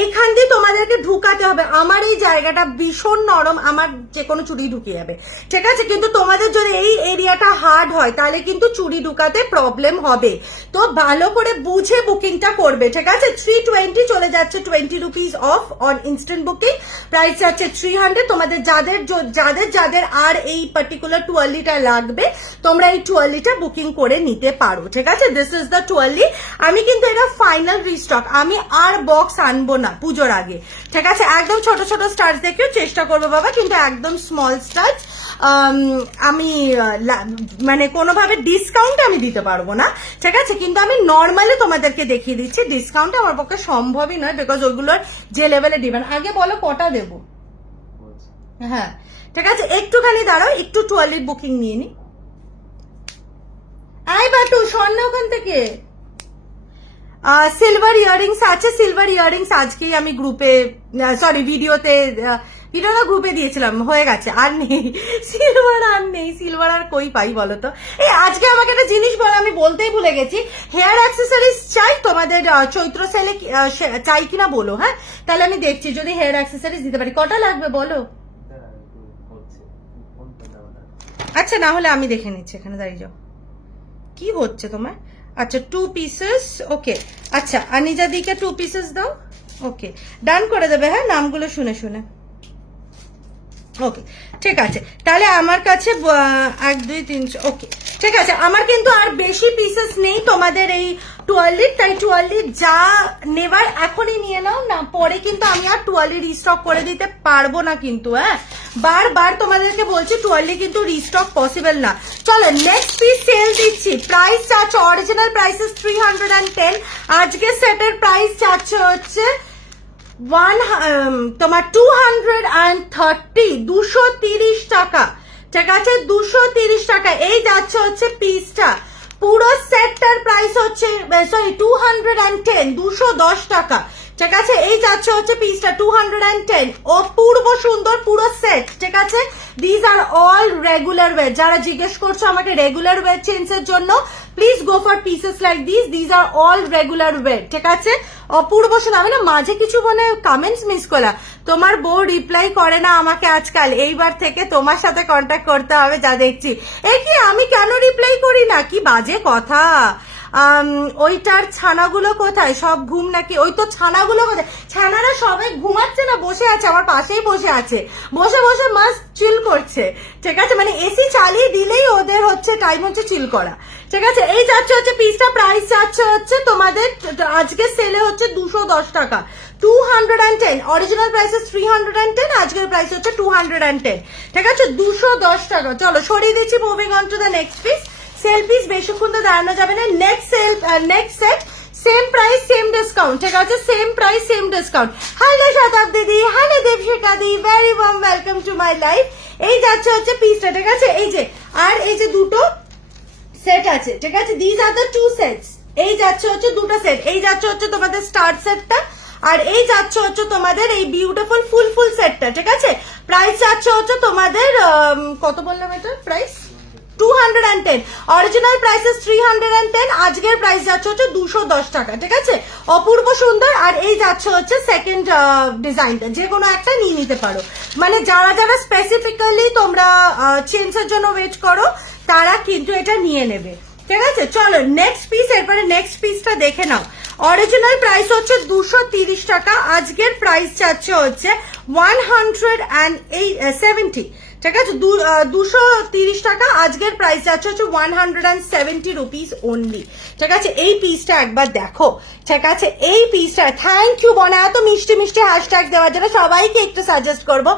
এইখান দিয়ে তোমাদেরকে ঢুকাতে হবে। আমার এই জায়গাটা ভীষণ নরম, আমার যে কোনো চুড়ি ঢুকিয়ে যাবে, ঠিক আছে? কিন্তু তোমাদের যদি এই এরিয়াটা হার্ড হয়, তাহলে কিন্তু চুড়ি ঢুকাতে প্রবলেম হবে। তো ভালো করে বুঝে বুকিংটা করবে, ঠিক আছে? 320 চলে যাচ্ছে 20 rupees of on instant booking. Price যাচ্ছে 300। তোমাদের যাদের আর এই পার্টিকুলার টুয়ালিটা লাগবে, তোমরা এই টুয়ালিটা বুকিং করে নিতে পারো, ঠিক আছে? দিস ইজ দ্য টুয়ালি। আমি কিন্তু এটা ফাইনাল রিস্টক, আমি আর বক্স আনবো না পুজোর আগে, ঠিক আছে? একদম ছোট ছোট স্টার্চ দেখেও চেষ্টা করবো বাবা, কিন্তু একদম স্মল স্টার্চ। আমি মানে কোনোভাবে ডিসকাউন্ট আমি দিতে পারবো না, ঠিক আছে? কিন্তু আমি নর্মালি তোমাদেরকে দেখিয়ে দিচ্ছি, ডিসকাউন্ট আমার পক্ষে সম্ভবই নয়, বিকজ ওইগুলোর যে লেভেলে ডিমান্ড। আগে বলো কটা দেবো? হ্যাঁ, ঠিক আছে, একটুখানি দাঁড়াও, একটু টুয়ালির বুকিং নিয়ে নি। আই বাটু স্বর্ণ ওখান থেকে। সিলভার ইয়ারিংস আছে, সিলভার ইয়ারিংস আজকেই আমি গ্রুপে, সরি ভিডিওতে, ভিডিওটা গ্রুপে দিয়েছিলাম, হয়ে গেছে, আর নেই সিলভার, আর নেই সিলভার, আর কই পাই বলো তো? এই আজকে আমাকে একটা জিনিস বলো, আমি বলতেই ভুলে গেছি। হেয়ার অ্যাক্সেসরিজ চাই তোমাদের চৈত্র সেলে, চাই কিনা বলো, হ্যাঁ? তাহলে আমি দেখছি যদি হেয়ার অ্যাক্সেসরিজ দিতে পারি। কটা লাগবে বলো? আচ্ছা, না হলে আমি দেখে নিচ্ছি, এখানে দাঁড়িয়ে যাও। কি হচ্ছে তোমার? আচ্ছা 2 পিসেস, ওকে। আচ্ছা আনিজা দিকে 2 পিসেস দাও, ওকে ডান করে দেবে। হ্যাঁ নামগুলো শুনে শুনে, ওকে ঠিক আছে। তাহলে আমার কাছে 1 2 3, ওকে ঠিক আছে। আমার কিন্তু আর বেশি পিসেস নেই তোমাদের এই টুয়ালির, তাই টুয়ালির যা নেবার এখনই নিয়ে নাও না, পরে কিন্তু আমি আর টুয়ালি রিস্টক করে দিতে পারবো না কিন্তু। হ্যাঁ বারবার তোমাদেরকে বলছি টুয়ালি কিন্তু রিস্টক পসিবল না। চলো নেক্সট পিস সেল দিচ্ছি, প্রাইস চাচ্ছ অরিজিনাল প্রাইসেস 310, আজকে সেটের প্রাইস চাচ্ছ হচ্ছে তোমার 230, 230 টাকা, ঠিক আছে 230 টাকা। এই যাচ্ছে হচ্ছে পিসটা, পুরো সেটটার প্রাইস হচ্ছে সরি 210, 210 টাকা, ঠিক আছে। এই যাচ্ছে হচ্ছে পিসটা 210, অপূর্ব সুন্দর পুরো সেট, ঠিক আছে। These are all regular wire, যারা জিজ্ঞেস করছো আমাকে রেগুলার ওয়্যার চেঞ্জের জন্য, please go for pieces like these are all regular wire, ঠিক আছে। অপূর্ব সুন্দর। আমি না মাঝে কিছু মানে কমেন্টস মিস করলাম, তোমার বউ রিপ্লাই করে না আমাকে আজকাল, এইবার থেকে তোমার সাথে কন্ট্যাক্ট করতে হবে যা দেখছি। এ কি আমি কেন রিপ্লাই করি না, কি বাজে কথা। ওইটার ছানাগুলো কোথায়, সব ঘুম নাকি? ওই তো ছানাগুলো কোথায়? ছানারা সবাই ঘুমাচ্ছে না, বসে আছে আমার পাশেই বসে আছে, বসে বসে মাস্ট চিল করছে, ঠিক আছে। মানে এসি চালিয়ে দিলেই ওদের হচ্ছে টাইম হচ্ছে চিল করা, ঠিক আছে। এই যাচ্ছে হচ্ছে পিসটা, প্রাইস যাচ্ছে হচ্ছে তোমাদের আজকে সেলে হচ্ছে 210 টাকা, 210, অরিজিনাল প্রাইস 310, আজকের প্রাইস হচ্ছে 210, ঠিক আছে 210 টাকা। চলো সরিয়ে দিচ্ছি, moving on to the next piece. Sale piece বেশিক্ষণ তো দাঁড়ানো যাবে না। Next set same price same discount, ঠিক আছে, same price same discount. Hello Shatab দিদি, হ্যালো দেবশিকা দি, very warm welcome to my life. এই যাচ্ছে হচ্ছে পিসটা, ঠিক আছে। এই যে আর এই যে দুটো সেট আছে, ঠিক আছে, দিজ আর দ্য 2 সেটস। এই যাচ্ছে হচ্ছে দুটো সেট, এই যাচ্ছে হচ্ছে তোমাদের স্টার সেটটা, আর এই যাচ্ছে হচ্ছে তোমাদের এই বিউটিফুল ফুল সেটটা, ঠিক আছে। প্রাইস যাচ্ছে হচ্ছে তোমাদের কত বললাম এটা প্রাইস? 210, অরিজিনাল প্রাইস 310, আজকের প্রাইস যাচ্ছে হচ্ছে 210 টাকা, ঠিক আছে। অপূর্ব সুন্দর। আর এই যাচ্ছে হচ্ছে সেকেন্ড ডিজাইনটা, যে কোনো একটা নিয়ে নিতে পারো, মানে যারা যারা স্পেসিফিক্যালি তোমরা চেঞ্জের জন্য ওয়েট করো তারা কিন্তু এটা নিয়ে নেবে, ঠিক আছে। চলো নেক্সট পিস, এরপরে নেক্সট পিসটা দেখে নাও। অরিজিনাল প্রাইস হচ্ছে 230 টাকা, আজকের প্রাইস চাচ্ছে হচ্ছে 170, ঠিক আছে 230 টাকা, আজকের প্রাইস যাচ্ছে হচ্ছে 170 রুপিস অনলি, ঠিক আছে। এই পিসটা একবার দেখো, ঠিক আছে। এই পিসটা থ্যাংক ইউ বনা, এত মিষ্টি মিষ্টি হ্যাশট্যাগ দেওয়ার জন্য। সবাইকে একটু সাজেস্ট করবো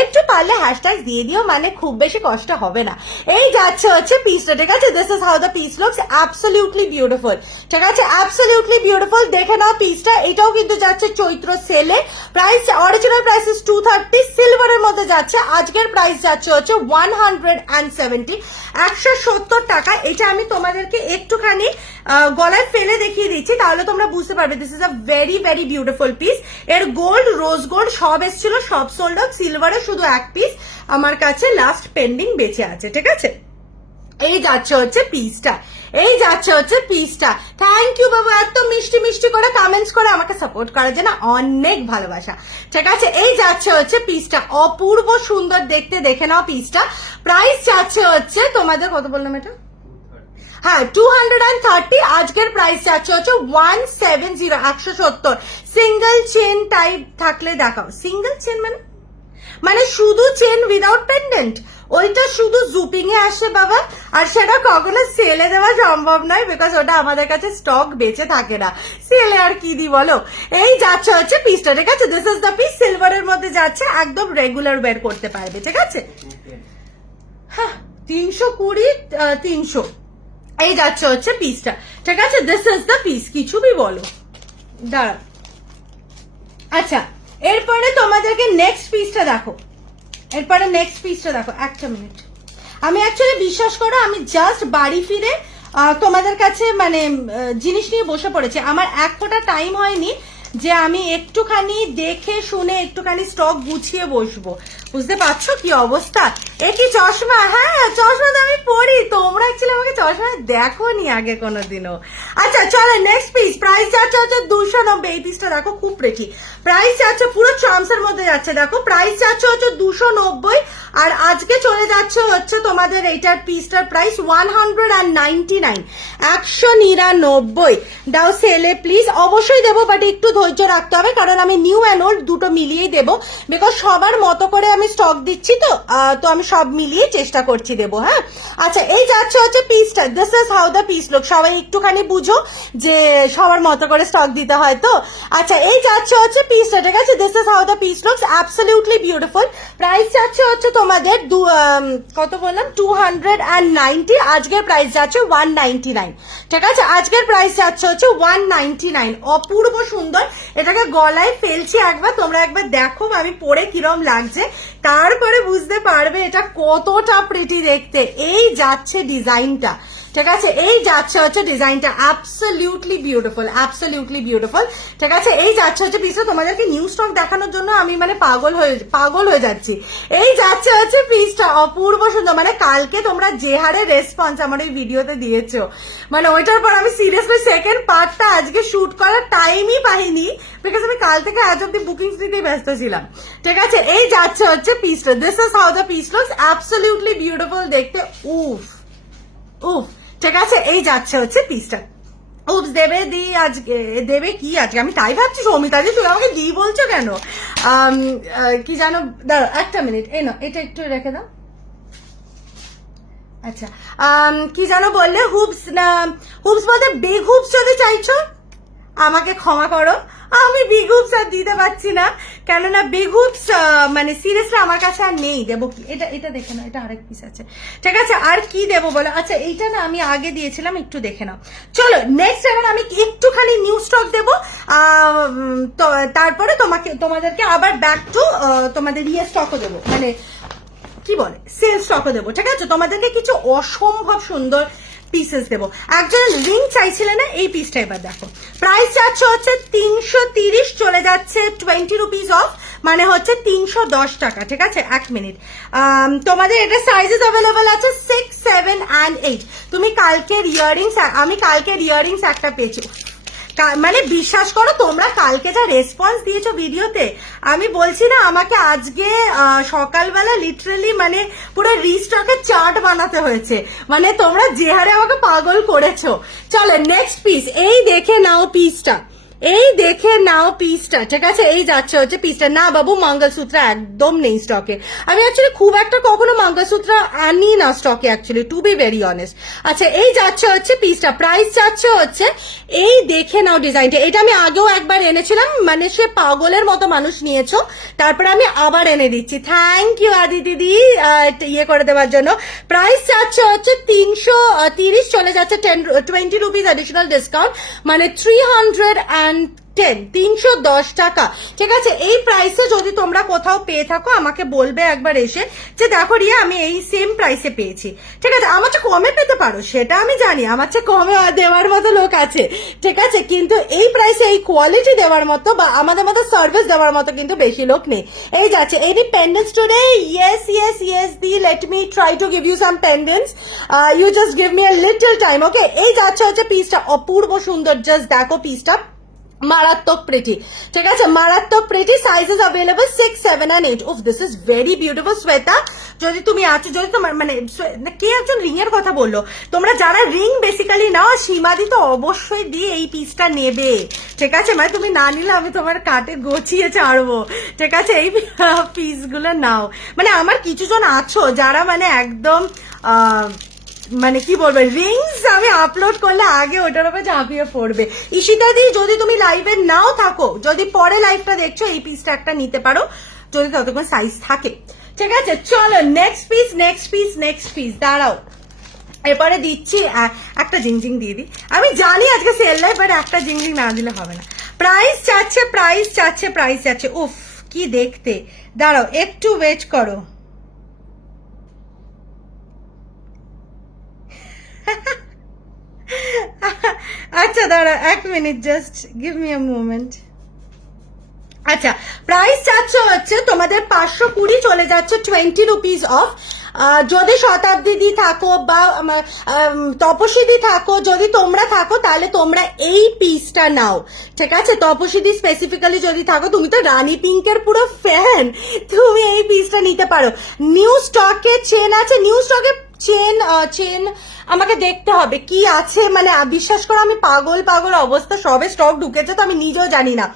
একটু পারলে হ্যাশট্যাগ দিয়ে দিও, মানে খুব বেশি কষ্ট হবে না। এই যাচ্ছে হচ্ছে পিসটা, ঠিক আছে। This is how the piece looks, absolutely beautiful, ঠিক আছে, অ্যাবসলিউটলি বিউটিফুল। দেখে নাও পিসটা, এটাও কিন্তু যাচ্ছে চৈত্র সেলে। প্রাইস অরিজিনাল প্রাইস 230, সিলভারের মধ্যে যাচ্ছে, আজকের প্রাইস যাচ্ছে হচ্ছে 170, 170 টাকা। এটা আমি তোমাদেরকে একটুখানি গলায় ফেলে দেখিয়ে দিচ্ছি, তাহলে তোমরা বুঝতে পারবে। This is a very very beautiful piece. এর গোল্ড, রোজ গোল্ড সব এসেছিল, সব সোল্ড আউট। সিলভারের শুধু এক পিস আমার কাছে লাস্ট পেন্ডিং বেঁচে আছে, ঠিক আছে। এই যাচ্ছে হচ্ছে পিসটা, এই যাচ্ছে হচ্ছে পিসটা। থ্যাংক ইউ বাবা, এত মিষ্টি মিষ্টি করে কমেন্টস করে আমাকে সাপোর্ট করার জন্য অনেক ভালোবাসা, ঠিক আছে। এই যাচ্ছে হচ্ছে পিসটা, অপূর্ব সুন্দর দেখতে, দেখে নাও পিসটা। প্রাইস যাচ্ছে হচ্ছে তোমাদের কত বললাম এটা? হ্যাঁ 230, আজকের প্রাইস যাচ্ছে হচ্ছে 170, 170। সিঙ্গেল চেন টাইপ থাকলে দেখাও। সিঙ্গেল চেন মানে শুধু চেন উইদাউট পেন্ডেন্ট, ওইটা শুধু জুপিং এ আসে বাবা, আর সেটা কখনো সেলে দেওয়া সম্ভব নয়, বিকজ ওটা আমাদের কাছে স্টক বেঁচে থাকে না। সেলে আর কি দি বলো। এই যাচ্ছে হচ্ছে পিসটা, ঠিক আছে। দিস ইজ দ্য পিস, সিলভারের মধ্যে যাচ্ছে, একদম রেগুলার ওয়্যার করতে পারবে, ঠিক আছে। হ্যাঁ 320, 300। এই যাচ্ছে হচ্ছে পিসটা, ঠিক আছে। দিস ইজ দ্য পিস, কিছু বি বলো, দাঁড়া। আচ্ছা এরপরে তোমাদেরকে নেক্সট পিসটা দেখো, এরপরে নেক্সট পিসটা দেখো। একটা মিনিট, আমি অ্যাকচুয়ালি বিশ্বাস করো আমি জাস্ট বাড়ি ফিরে তোমাদের কাছে মানে জিনিস নিয়ে বসে পড়েছি। আমার এক ফোঁটা টাইম হয়নি যে আমি একটুখানি দেখে শুনে একটুখানি স্টক গুছিয়ে বসবো, বুঝতে পারছো কি অবস্থা? এ কি চশমা? হ্যাঁ চশমা তো আমি পরি, তোমরা অ্যাকচুয়ালি আমাকে চশমা দেখো নি আগে কোনোদিনও। আচ্ছা চলো নেক্সট পিস, প্রাইস যাচ্ছে হচ্ছে 290। এই পিসটা দেখো খুব প্রেটি, প্রাইস যাচ্ছে পুরো চামসের মধ্যে যাচ্ছে, দেখো প্রাইস যাচ্ছে হচ্ছে 290। আর আজকে চলে যাচ্ছে হচ্ছে তোমাদের এইটার পিসটার প্রাইস 199, 199। দাও সেলে প্লিজ, অবশ্যই দেবো বাট একটু ধৈর্য রাখতে হবে, কারণ আমি নিউ অ্যান্ড ওল্ড দুটো মিলিয়েই দেবো, বিকজ সবার মতো করে আমি স্টক দিচ্ছি তো তো আমি সব মিলিয়ে চেষ্টা করছি দেবো। হ্যাঁ আচ্ছা এই যাচ্ছে হচ্ছে পিসটা, this is how the piece look. সবাই একটুখানি বুঝো যে সবার মতো করে স্টক দিতে হয় তো। আচ্ছা এই যাচ্ছে হচ্ছে পিসটা, ঠিক আছে, this is how the piece looks, absolutely beautiful. Price যাচ্ছে হচ্ছে তোমাদের কত বললাম 290, আজকের প্রাইস যাচ্ছে 199, ঠিক আছে, আজকের প্রাইস যাচ্ছে হচ্ছে 199। অপূর্ব সুন্দর, এটাকে গলায় ফেলছি একবার, তোমরা একবার দেখো আমি পরে কিরম লাগছে, তারপরে বুঝতে পারবে এটা কতটা প্রিটি দেখতে। এই যাচ্ছে ডিজাইনটা, ঠিক আছে, এই যাচ্ছে হচ্ছে ডিজাইনটা, অ্যাবসলিউটলি বিউটিফুল, অ্যাবসলিউটলি বিউটিফুল, ঠিক আছে। এই যাচ্ছে হচ্ছে পিসটা, তোমাদেরকে নিউ স্টক দেখানোর জন্য আমি মানে পাগল হয়ে যাচ্ছি। এই যাচ্ছে হচ্ছে পিসটা, অপূর্ব সুন্দর, মানে কালকে তোমরা যে হারে রেসপন্স আমার এই ভিডিওতে দিয়েছো, মানে ওইটার পর আমি সিরিয়াসলি সেকেন্ড পার্টটা আজকে শুট করার টাইমই পাইনি, বিকজ আমি কাল থেকে আজ অব্দি বুকিংস দিতেই ব্যস্ত ছিলাম, ঠিক আছে। এই যাচ্ছে হচ্ছে পিসটা, this is how the piece looks, absolutely beautiful দেখতে, উফ উফ, ঠিক আছে। এই যাচ্ছে হচ্ছে পিসটা, উপস দেবে দি আজকে, দেবে কি আজকে আমি তাই ভাবছি। সৌমিতাজি তুমি আমাকে দি বলছো কেন? কি জানো, দাঁড়ো একটা মিনিট, এই না এটা একটু রেখে দাও। আচ্ছা কি জানো বললে, হুপস না, হুপস বলতে বিগ হুপস যদি চাইছো আমাকে ক্ষমা করো, আমি বিগ হুপস আর দিতে পারছি না, কেননা বিগ হুপস মানে সিরিয়াসলি আমার কাছে আর নেই। দেবো কি, এটা দেখে নাও, এটা আরেক পিস আছে, ঠিক আছে। আর কি দেবো বলো? আচ্ছা এইটা না আমি আগে দিয়েছিলাম, একটু দেখে নাও। চলো নেক্সট এখন আমি একটুখানি নিউ স্টক দেবো, তো তারপরে তোমাদেরকে আবার ব্যাক টু তোমাদের ইয়ে স্টকও দেবো, মানে কি বলে সেল স্টকও দেবো, ঠিক আছে। তোমাদেরকে কিছু অসম্ভব সুন্দর পিসেস দেবো। একজন রিং চাইছিলে না, এই পিসটা এবার দেখো, প্রাইস যাচ্ছে হচ্ছে 330, চলে যাচ্ছে 20 রুপিস অফ, মানে হচ্ছে 310 টাকা, ঠিক আছে। এক মিনিট, তোমাদের এটা সাইজেস অ্যাভেলেবল আছে 6, 7 and 8। তুমি কালকের ইয়াররিংস, আমি কালকের ইয়াররিংস একটা পেয়েছি, মানে বিশ্বাস করো তোমরা কালকে যা রেসপন্স দিয়েছো ভিডিওতে, আমি বলছি না আমাকে আজকে সকালবেলা লিটারালি মানে পুরো রিস্টকের চার্ট বানাতে হয়েছে, মানে তোমরা যে হারে আমাকে পাগল করেছো। চলো নেক্সট পিস, এই দেখে নাও পিসটা, এই দেখে নাও পিসটা, ঠিক আছে। এই যাচ্ছে হচ্ছে পিসটা, না বাবু মঙ্গলসূত্র একদম নেই স্টকে, আমি অ্যাকচুয়ালি খুব একটা কখনো মঙ্গলসূত্র আনি না স্টকে actually, to be very honest. আচ্ছা এই যাচ্ছে হচ্ছে পিসটা, প্রাইস যাচ্ছে হচ্ছে, এই দেখে নাও ডিজাইনটা, এটা আমি আগেও একবার এনেছিলাম, মানে সে পাগলের মতো মানুষ নিয়েছো, তারপরে আমি আবার এনে দিচ্ছি, থ্যাংক ইউ আদি দিদি ইয়ে করে দেওয়ার জন্য। প্রাইস যাচ্ছে হচ্ছে 330, চলে যাচ্ছে 20 রুপিস অ্যাডিশনাল ডিসকাউন্ট, মানে 310 টাকা, ঠিক আছে। এই প্রাইসে যদি তোমরা কোথাও পেয়ে থাকো আমাকে বলবে একবার এসে যে দেখো রিয়া আমি এই সেম প্রাইসে পেয়েছি, ঠিক আছে। আমার চেয়ে কমে পেতে পারো সেটা আমি জানি, আমার চেয়ে কমে দেওয়ার মতো লোক আছে, ঠিক আছে, কিন্তু এই প্রাইসে এই কোয়ালিটি দেওয়ার মতো বা আমাদের মতো সার্ভিস দেওয়ার মতো কিন্তু বেশি লোক নেই। এই যাচ্ছে এই পেন্ডেন্টস টুডে, ইয়েস দি let me try to give you some pendants, you just give me a little time, okay. এই যাচ্ছে হচ্ছে পিসটা, অপূর্ব সুন্দর, জাস্ট দেখো পিসটা, মারাত্মক প্রিটি, ঠিক আছে, মারাত্মক প্রিটি, সাইজেস অ্যাভেলেবল 6, 7 and 8। উফ this is very beautiful. Shweta যদি তুমি আছো, যদি তোমার মানে কে একজন রিং এর কথা বললো, তোমরা যারা রিং বেসিক্যালি নাও, সীমাদি তো অবশ্যই দিয়ে এই পিসটা নেবে, ঠিক আছে, মানে তুমি না নিলে আমি তোমার কাটে গছিয়ে ছাড়বো, ঠিক আছে। এই পিসগুলো নাও, মানে আমার কিছু জন আছো যারা মানে একদম মানে কি বলবো, রিংস আমি আপলোড করলে আগে ওটার উপরে ঝাঁপিয়ে পড়বে। ঈশিতা দি যদি তুমি লাইভে নাও থাকো, যদি পরে লাইভটা দেখছো, এই পিসটা একটা নিতে পারো যদি ততক্ষণ সাইজ থাকে, ঠিক আছে। চলো নেক্সট পিস, দাঁড়াও এরপরে দিচ্ছি একটা জিংজিং দিয়ে দিই, আমি জানি আজকে সেল লাইভ, বাট একটা জিংজিং না দিলে হবে না। প্রাইস যাচ্ছে, উফ কি দেখতে, দাঁড়াও একটু ওয়েট করো, আচ্ছা দাঁড়া এক minute, just give me a moment. আচ্ছা, প্রাইস চাচ্ছ হচ্ছে তোমাদের 520, চলে যাচ্ছে 20 রুপিস অফ। যদি শতাব্দী দি থাকো বা তপসিদি থাকো, যদি তোমরা থাকো তাহলে তোমরা এই পিসটা নাও, ঠিক আছে? তপসিদি স্পেসিফিক্যালি যদি থাকো, তুমি তো রানী পিঙ্কের পুরো ফ্যান, তুমি এই পিসটা নিতে পারো। নিউ স্টকে চেন আছে, নিউ স্টকে চেন আমাকে দেখতে হবে কি আছে, মানে বিশ্বাস করো আমি পাগল অবস্থা, সবে স্টক ঢুকেছে তো আমি নিজেও জানি না।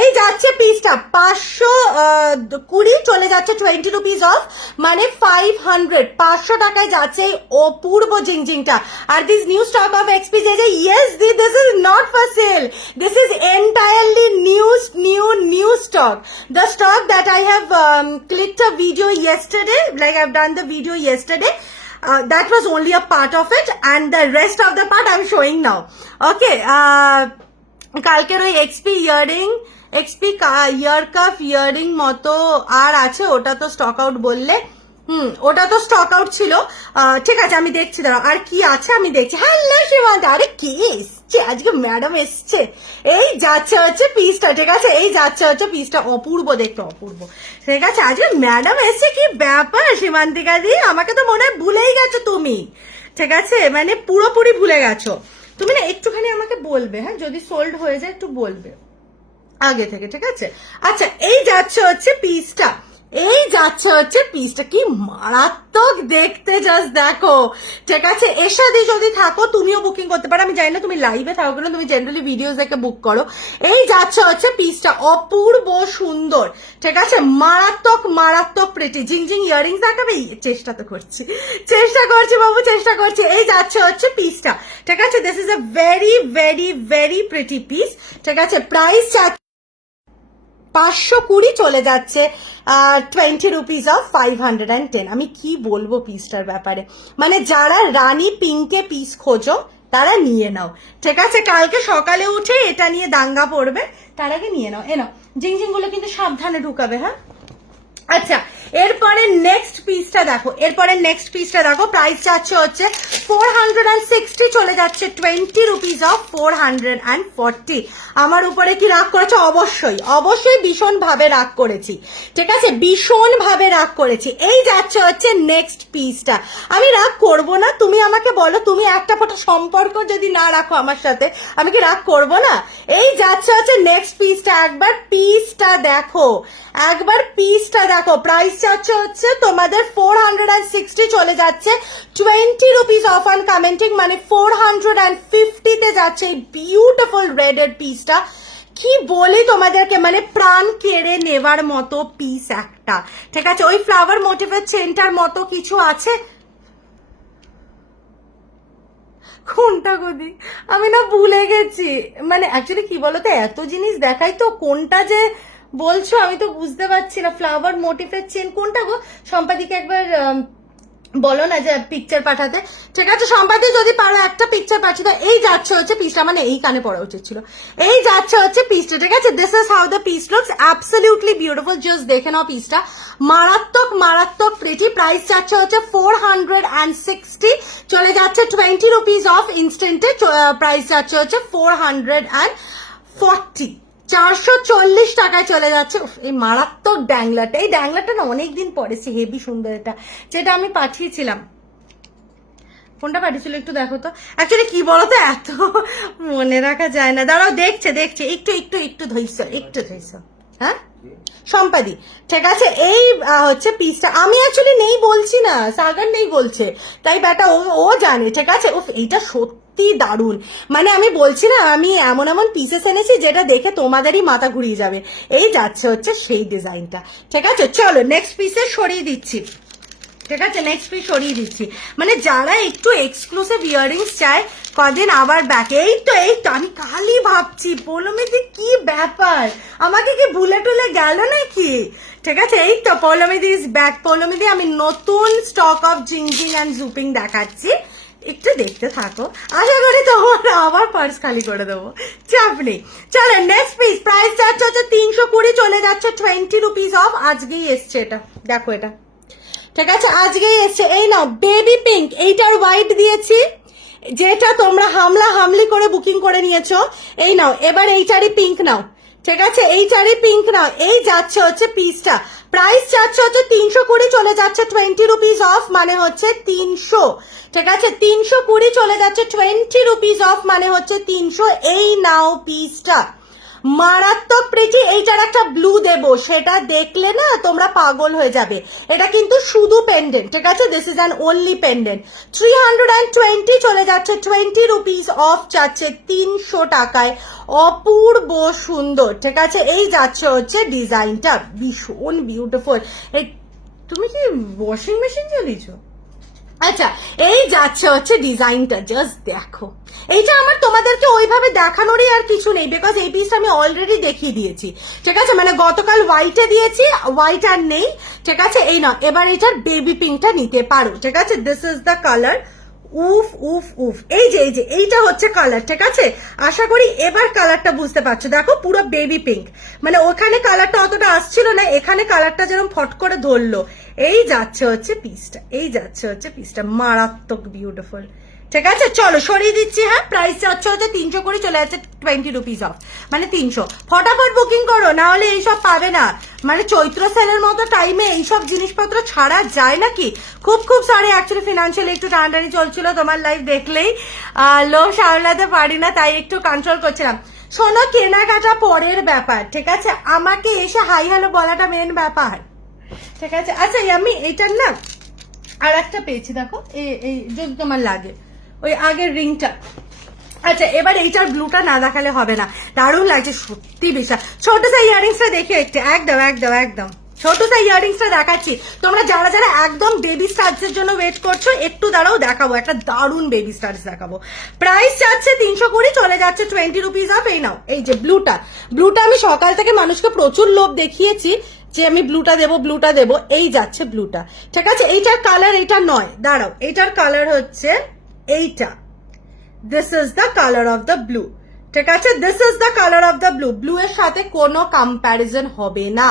এই যাচ্ছে পিসটা 520, চলে যাচ্ছে 20 রুপিস অফ, মানে 500, 500 টাকায় যাচ্ছে এই অপূর্ব জিংজিংটা। আর this new stock of XP যে yes this is not for sale, this is entirely new stock, the stock that I have clicked a video yesterday, like I've done the video yesterday. That was only a part of it, and the rest of the part I'm showing now. Okay, কালকের ওই XP ইয়ার calf earring মতো আর আছে, ওটা তো stock out বললে, ওটা তো stock out ছিল। ঠিক আছে, আমি দেখছি, দাঁড়াও আর কি আছে আমি দেখছি। হ্যালো সীমান্ত, আরে কে এসছে আজকে? ম্যাডাম এসছে। এই যাচ্ছে হচ্ছে পিসটা, ঠিক আছে? এই যাচ্ছে হচ্ছে পিসটা, অপূর্ব দেখতে, অপূর্ব, ঠিক আছে? আজকে ম্যাডাম এসছে, কি ব্যাপার সীমান্তিকা দি? আমাকে তো মনে হয় ভুলেই গেছো তুমি, ঠিক আছে? মানে পুরোপুরি ভুলে গেছো তুমি না। একটুখানি আমাকে বলবে, হ্যাঁ, যদি সোল্ড হয়ে যায় একটু বলবে আগে থেকে, ঠিক আছে? আচ্ছা, এই যাচ্ছে হচ্ছে পিসটা, এই যাচ্ছে হচ্ছে পিসটা, কি মারাত্মক দেখতে, জাস্ট দেখো, ঠিক আছে? এর সাথে যদি থাকো তুমিও বুকিং করতে পারো, আমি জানি না তুমি লাইভে থাকো কিনা, তুমি জেনারেলি ভিডিওস দেখে বুক করো। এই যাচ্ছে হচ্ছে পিসটা, অপূর্ব সুন্দর, ঠিক আছে? মারাত্মক প্রিটি জিং ইয়ারিংস দেখাবে, চেষ্টা করছি বাবু, চেষ্টা করছি। এই যাচ্ছে হচ্ছে পিসটা, ঠিক আছে? This is a very pretty piece, ঠিক আছে? প্রাইস 520, চলে যাচ্ছে 20 রুপিস অফ 510। আমি কি বলবো পিসটার ব্যাপারে, মানে যারা রানী পিঙ্কে পিস খোঁজো তারা নিয়ে নাও, ঠিক আছে? কালকে সকালে উঠে এটা নিয়ে দাঙ্গা পড়বে, তার আগে নিয়ে নাও। নাও জিং গুলো কিন্তু সাবধানে ঢুকাবে, হ্যাঁ? আচ্ছা, এরপরে নেক্সট পিসটা দেখো, প্রাইস চাচ্ছে হচ্ছে 460, চলে যাচ্ছে 20 রুপিস অফ 440। আমার উপরে কি রাগ করেছে? অবশ্যই ভীষণ ভাবে রাগ করেছি, ঠিক আছে? ভীষণ ভাবে রাগ করেছি। এই যাচ্ছে হচ্ছে নেক্সট পিসটা, আমি রাগ করব না, তুমি আমাকে বলো, তুমি একটা ফোঁটা সম্পর্ক যদি না রাখো আমার সাথে, আমি কি রাগ করব না? এই যাচ্ছে হচ্ছে নেক্সট পিসটা, একবার পিসটা দেখো, প্রাইস চাচ্ছে হচ্ছে তোমাদের 460, চলে যাচ্ছে 20 রুপিস অফ অন কমেন্টিং, মানে 450-তে যাচ্ছে এই বিউটিফুল রেডের পিসটা। কি বলি তোমাদেরকে, মানে প্রাণ কেড়ে নেওয়ার মতো পিস একটা, ঠিক আছে? ওই ফ্লাওয়ার মোটিভের চেনটার মতো কিছু আছে, কোনটা গদি আমি না ভুলে গেছি। মানে অ্যাকচুয়ালি কি বলতো, এত জিনিস দেখাই তো কোনটা যে বলছো আমি তো বুঝতে পারছি না। ফ্লাওয়ার মোটিভের চেন কোনটা গো? সম্পাদিকে একবার বলো না যে পিকচার পাঠাতে, ঠিক আছে? সম্পাদি যদি পারো একটা পিকচার পাঠিয়ে দাও। এই যাচ্ছে হচ্ছে পিসটা, মানে এই কানে পড়া উচিত ছিল। এই যাচ্ছে হচ্ছে পিসটা, ঠিক আছে? This is how the piece looks, absolutely beautiful, just দেখে নাও পিসটা, মারাত্মক প্রিটি। প্রাইস যাচ্ছে হচ্ছে 460, চলে যাচ্ছে 20 রুপিস অফ ইনস্ট্যান্টে, প্রাইস যাচ্ছে হচ্ছে 440, 440 টাকায় চলে যাচ্ছে। এই মারাত্মক ড্যাংলাটা, এই ড্যাংলাটা না অনেকদিন পরেছে, হেভি সুন্দর, এটা যেটা আমি পাঠিয়েছিলাম, ফোনটা পাঠিয়েছিল, একটু দেখো তো। অ্যাকচুয়ালি কি বলতো, এত মনে রাখা যায় না, দাঁড়াও দেখছে, একটু ধৈর্য, হ্যাঁ সম্পাদি, ঠিক আছে? এই হচ্ছে পিসটা, আমি অ্যাকচুয়ালি নেই বলছি না, সাগর নেই বলছে, তাই বেটা ও জানে, ঠিক আছে? এইটা সত্যি দারুণ, মানে আমি বলছি না, আমি এমন পিসেস এনেছি যেটা দেখে তোমাদেরই মাথা ঘুরিয়ে যাবে। এই যাচ্ছে হচ্ছে সেই ডিজাইনটা, ঠিক আছে? চলো নেক্সট পিসে সরিয়ে দিচ্ছি, ঠিক আছে? নেক্সট পিস সরিয়ে দিচ্ছি, মানে যারা একটু এক্সক্লুসিভ ইয়াররিংস চায়, কদিন আবার ব্যাক। এই তো আমি কালই ভাবছি, পৌলমিদি কি ব্যাপার, আমাকে কি ভুলে টুলে গেল নাকি? ঠিক আছে, এই তো পৌলমিদি ইজ ব্যাক। পৌলমিদি আমি নতুন স্টক অফ জিংজিং অ্যান্ড জুপিং দেখাচ্ছি, একটু দেখতে থাকো, আশা করি তোমার আবার পার্স খালি করে দেবো, চাপ নেই। চলো নেক্সট পিস, প্রাইস চার্জ হচ্ছে 320, চলে যাচ্ছে 20 রুপিস অফ। আজকেই এসছে এটা, দেখো এটা, ঠিক আছে? আজকেই এসছে। এই নাও বেবি পিঙ্ক, এইটার হোয়াইট দিয়েছি, যেটা তোমরা হামলি করে বুকিং করে নিয়েছো। এই নাও, এবার এইটারই পিঙ্ক নাও, ঠিক আছে, এইটারই পিঙ্ক না, এই যাচ্ছে হচ্ছে পিসটা, প্রাইস যাচ্ছে হচ্ছে 320, চলে যাচ্ছে 20 রুপিস অফ, মানে হচ্ছে 300। ঠিক আছে, 320 চলে যাচ্ছে 20 রুপিস অফ, মানে হচ্ছে 300। এই নাও পিসটা, মারাত্মক প্রিটি। এইটার একটা ব্লু দেব, সেটা দেখলে না তোমরা পাগল হয়ে যাবে। এটা কিন্তু শুধু পেন্ডেন্ট, ঠিক আছে, this is an only pendant. 320 চলে যাচ্ছে 20 রুপিস অফ, যাচ্ছে 300 টাকায়। অপূর্ব সুন্দর, ঠিক আছে। এই যাচ্ছে হচ্ছে ডিজাইনটা, ভীষণ বিউটিফুল। এই তুমি কি ওয়াশিং মেশিন চালিয়েছো? আচ্ছা, এই যাচ্ছে হচ্ছে ডিজাইনটা, জাস্ট দেখো। এইটা আমার তোমাদেরকে ওইভাবে দেখানোরই আর কিছু নেই, বিকজ এই পিসটা আমি অলরেডি দেখিয়ে দিয়েছি, ঠিক আছে। মানে গতকাল হোয়াইটে দিয়েছি, হোয়াইট আর নেই, ঠিক আছে। এই না, এবার এটার বেবি পিঙ্কটা নিতে পারো, ঠিক আছে। This is the colour. উফ উফ উফ, এই যে এইটা হচ্ছে কালার, ঠিক আছে। আশা করি এবার কালারটা বুঝতে পারছো। দেখো পুরো বেবি পিঙ্ক, মানে ওখানে কালারটা অতটা আসছিল না, এখানে কালারটা যেরকম ফট করে ধরলো। এই যাচ্ছে হচ্ছে পিসটা, এই যাচ্ছে হচ্ছে পিসটা, মারাত্মক বিউটিফুল, ঠিক আছে। চলো সরিয়ে দিচ্ছি, হ্যাঁ। প্রাইস যাচ্ছে হচ্ছে 300 করে, চলে যাচ্ছে 20 রুপিস অফ, মানে 300। ফটাফট বুকিং করো, না হলে এইসব পাবে না। মানে চৈত্র সেলের মতো টাইমে এইসব জিনিসপত্র ছাড়া যায় নাকি? খুব খুব সরি, অ্যাকচুয়ালি ফিনান্সিয়ালি একটু টানাটানি চলছিল, তোমার লাইফ দেখলেই লোভ সামলাতে পারি না, তাই একটু কন্ট্রোল করছিলাম। শোনো, কেনাকাটা পরের ব্যাপার, ঠিক আছে, আমাকে এসে হাই হ্যালো বলাটা মেন ব্যাপার, ঠিক আছে। আচ্ছা, আমি এইটার না আর একটা পেয়েছি, দেখো, এই যদি তোমার লাগে ওই আগের রিংটা। আচ্ছা, এবার এইটার ব্লুটা না দেখালে হবে না, দারুণ লাগছে সত্যি বিশাল। ছোট সাই ইয়ারিংসটা দেখে একটু, একদম একদম একদম ছোট সাই ইয়ারিংসটা দেখাচ্ছি। তোমরা যারা যারা একদম বেবি স্টার্স এর জন্য ওয়েট করছো, একটু দাঁড়াও, দেখাবো একটা দারুণ বেবি স্টার্স দেখাবো। প্রাইস যাচ্ছে 320, চলে যাচ্ছে 20 রুপিস অফ। এই নাও, এই যে ব্লুটা, ব্লুটা আমি সকাল থেকে মানুষকে প্রচুর লোভ দেখিয়েছি যে আমি ব্লুটা দেবো, ব্লুটা দেবো। এই যাচ্ছে ব্লুটা, ঠিক আছে। এইটার কালার এইটা নয়, দাঁড়াও, এইটার কালার হচ্ছে এইটা। This is the colour of the blue, ঠিক আছে। This is the colour of the blue. Blue এর সাথে কোনো কম্প্যারিজন হবে না,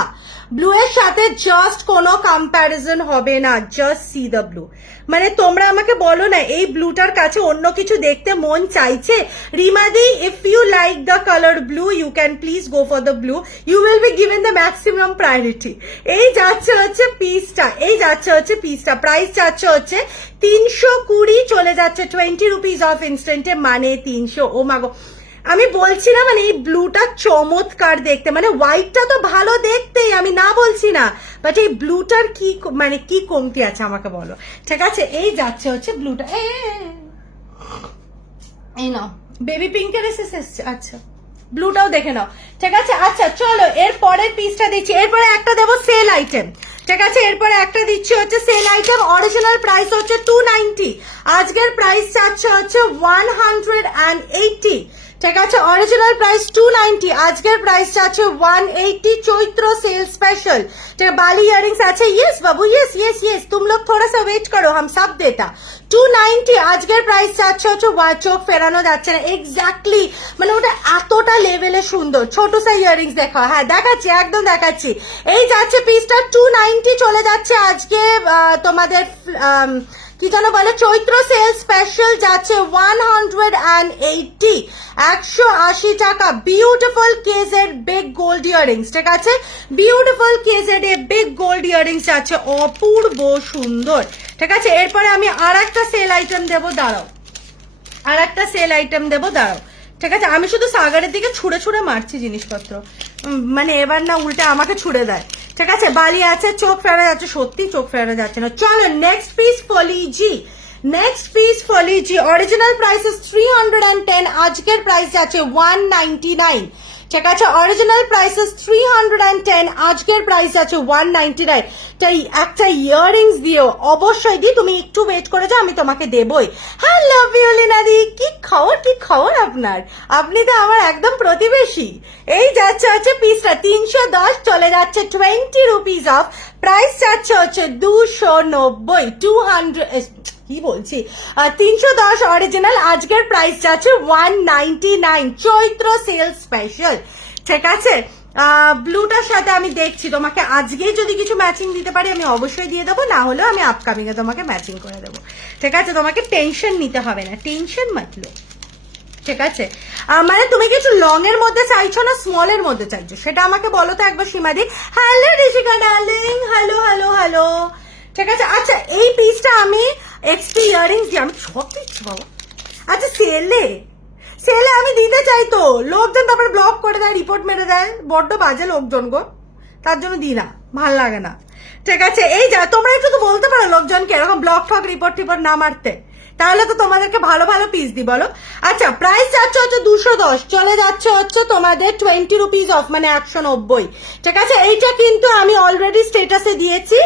ব্লু এর সাথে জাস্ট কোনো কম্প্যারিজন হবে না। Just see the blue. মানে তোমরা আমাকে বলো না, এই ব্লুটার কাছে অন্য কিছু দেখতে মন চাইছে? রিমাদি, if you like the colour blue, you can please go for the blue, you will be given the maximum priority. এই যাচ্ছে হচ্ছে পিসটা, এই যাচ্ছে হচ্ছে পিসটা। প্রাইস যাচ্ছে হচ্ছে 320, চলে যাচ্ছে 20 রুপিস অফ ইনস্ট্যান্টে, মানে 300। ও মাগো, আমি বলছি না, মানে এই ব্লুটা চমৎকার দেখতে, মানে হোয়াইটটা তো ভালো দেখতেই, আমি না বলছি না, বাট এই ব্লুটার কি মানে কি কমতি আছে আমাকে বলো, ঠিক আছে। এই যাচ্ছে হচ্ছে ব্লুটা, এই নাও বেবি পিঙ্কের এসেছে। আচ্ছা, ব্লুটাও দেখে নাও, ঠিক আছে। আচ্ছা চলো, এর পরের পিসটা দিচ্ছি, এরপরে একটা দেবো সেল আইটেম, ঠিক আছে। এরপরে একটা দিচ্ছি হচ্ছে সেল আইটেম। অরিজিনাল প্রাইস হচ্ছে 290, আজকের প্রাইস চাচ্ছে হচ্ছে 180, ঠিক আছে। অরিজিনাল প্রাইস 290, আজকের প্রাইস আছে 180, চৈত্র সেল স্पेशल। ठीक है, बाली इयरिंग्स আছে। यस बाबू, यस यस यस, तुम लोग थोड़ा सा वेट करो, हम सब देता। 290 আজকের প্রাইস আছে হচ্ছে, চোখ ফেরানো যাচ্ছে না, এক্স্যাক্টলি, মানে ওটা এতটা লেভেলে সুন্দর। ছোট সাইজ ইয়ারিংস দেখা, হ্যাঁ দেখাচ্ছি, একদম দেখাচ্ছি। এই যাচ্ছে পিসটা 290, চলে যাচ্ছে আজকে তোমাদের কি যেন বলে, চৈত্র সেল স্পেশাল, যাচ্ছে 180, 180 টাকা। বিউটিফুল কেজের বিগ গোল্ড ইয়ারিংস, ঠিক আছে, বিউটিফুল কেজের বিগ গোল্ড ইয়ারিংস যাচ্ছে, অপূর্ব সুন্দর, ঠিক আছে। এরপরে আমি আর একটা সেল আইটেম দেবো, দাঁড়াও, আর একটা সেল আইটেম দেবো, দাঁড়াও, ঠিক আছে। আমি শুধু সাগরের দিকে ছুঁড়ে ছুঁড়ে মারছি জিনিসপত্র, মানে এবার না উল্টে আমাকে ছুঁড়ে দেয়, ঠিক আছে। বালি আছে, চোখ ফেরা যাচ্ছে, সত্যি চোখ ফেরা যাচ্ছে না। চলো নেক্সট পিস ফলিজি, নেক্সট পিস ফলিজি। অরিজিনাল প্রাইস 310, আজকের প্রাইস আছে 199, ঠিক আছে। অরিজিনাল প্রাইস 310, আজকের প্রাইস আছে 199। তাই একটা ইয়াররিংস দিও, অবশ্যই দি, তুমি একটু ওয়েট করে যাও, আমি তোমাকে দেবই। হ্যালো ভিওলিনা দি, কি খবর, কি খবর আপনার? আপনি তো আমার একদম প্রতিবেশী। এই যাচ্ছে হচ্ছে পিসটা 310, চলে যাচ্ছে 20 রুপিস অফ। প্রাইস যাচ্ছে হচ্ছে 290, 200, কি বলছি, 310 অরিজিনাল, আজকের প্রাইস যাচ্ছে 199, চৈত্র সেল স্পেশাল, ঠিক আছে। ব্লুটার সাথে আমি দেখছি তোমাকে আজকেই যদি কিছু ম্যাচিং দিতে পারি আমি অবশ্যই দিয়ে দেবো, না হলেও আমি আপকামিং এ তোমাকে ম্যাচিং করে দেবো, ঠিক আছে। তোমাকে টেনশন নিতে হবে না, টেনশন মতলো। ঠিক আছে, মানে তুমি কি একটু লং এর মধ্যে চাইছো না স্মল এর মধ্যে চাইছো সেটা আমাকে বলো তো একবার সীমাদি। Hello Rishika darling, hello hello hello. ঠিক আছে, আচ্ছা এই পিসটা আমি এক্সপি ইয়ারিংস দিয়ে আমি সব দিচ্ছি বাবা। আচ্ছা সেলে সেলে আমি দিতে চাই তো, লোকজন তারপরে ব্লক করে দেয়, রিপোর্ট মেরে দেয়, বড্ড বাজে লোকজন গো, তার জন্য দিই না, ভাল লাগে না। ঠিক আছে, এই যা তোমরা একটু তো বলতে পারো লোকজনকে এরকম ব্লক ঠক রিপোর্ট টিপোর্ট না মারতে, তাহলে তো তোমাদেরকে ভালো ভালো পিস দি বলো। আচ্ছা প্রাইস যাচ্ছে হচ্ছে 210, চলে যাচ্ছে হচ্ছে তোমাদের 20 রুপিস অফ, মানে 190। ঠিক আছে, এইটা কিন্তু আমি অলরেডি স্টেটাসে দিয়েছি,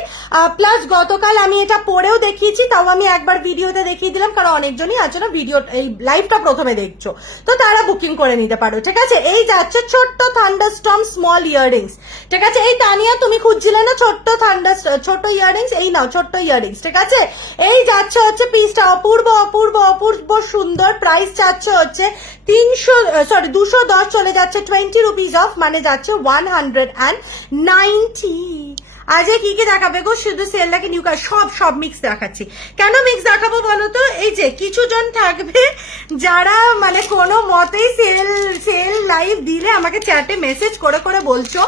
প্লাস গতকাল আমি এটা পরেও দেখিয়েছি, তাও আমি একবার ভিডিওতে দেখিয়ে দিলাম, কারণ অনেকজনই আছে না ভিডিও এই লাইভটা প্রথমে দেখছো, তো তারা বুকিং করে নিতে পারো। ঠিক আছে, এই যাচ্ছে ছোট্ট থান্ডারস্টর্ম স্মল ইয়াররিংস। ঠিক আছে, এই তানিয়া তুমি খুঁজছিলে না ছোট্ট ছোট ইয়াররিংস, এই নাও ছোট্ট ইয়াররিংস। ঠিক আছে, এই যাচ্ছে হচ্ছে পিসটা অপূর্ব অপূর্ব অপূর্ব সুন্দর, প্রাইস যাচ্ছে হচ্ছে 210, চলে যাচ্ছে 20 রুপিস অফ, মানে যাচ্ছে 190। আজকে কি কি দেখাবে গো, শুধু সেল নাকি নিউ কার? সব মিক্স দেখাচ্ছি। কেন মিক্স দেখাবো বলো তো, এই যে কিছু জন থাকবে যারা মানে কোনো মতেই সেল লাইভ দিলে আমাকে চ্যাটে মেসেজ করে করে বলছো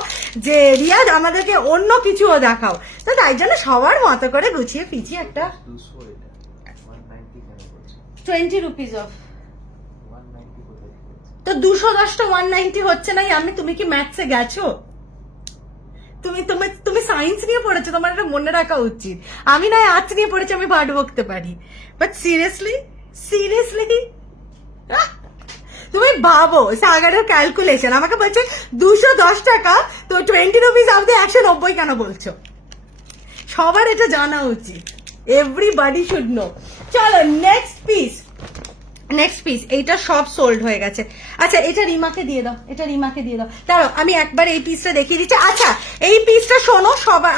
যে রিয়াজ আমাদেরকে অন্য কিছুও দেখাও, তো তাই জন্য সবার মতো করে গুছিয়ে পিছিয়ে একটা 20 রুপিস অফ। তো 210টা 190 হচ্ছে না, তুমি কি ম্যাথসে গেছো? তুমি সায়েন্স নিয়ে পড়েছো, তোমার এটা মনে রাখা উচিত। আমি না আর্টস নিয়ে পড়েছি, আমি ভাট বকতে পারি, বাট সিরিয়াসলি তুমি ভাবো সাগারের ক্যালকুলেশন, আমাকে বলছে 210 টাকা, তো 20 রুপিস অফ দিয়ে 190 কেন বলছো? সবার এটা জানা উচিত, এভরিবডি শুড নো। চলো নেক্সট পিস, এইটা সব সোল্ড হয়ে গেছে। আচ্ছা এটা রিমাকে দিয়ে দাও, দাঁড়াও আমি একবার এই পিসটা দেখিয়ে দিচ্ছি। আচ্ছা এই পিসটা শোনো,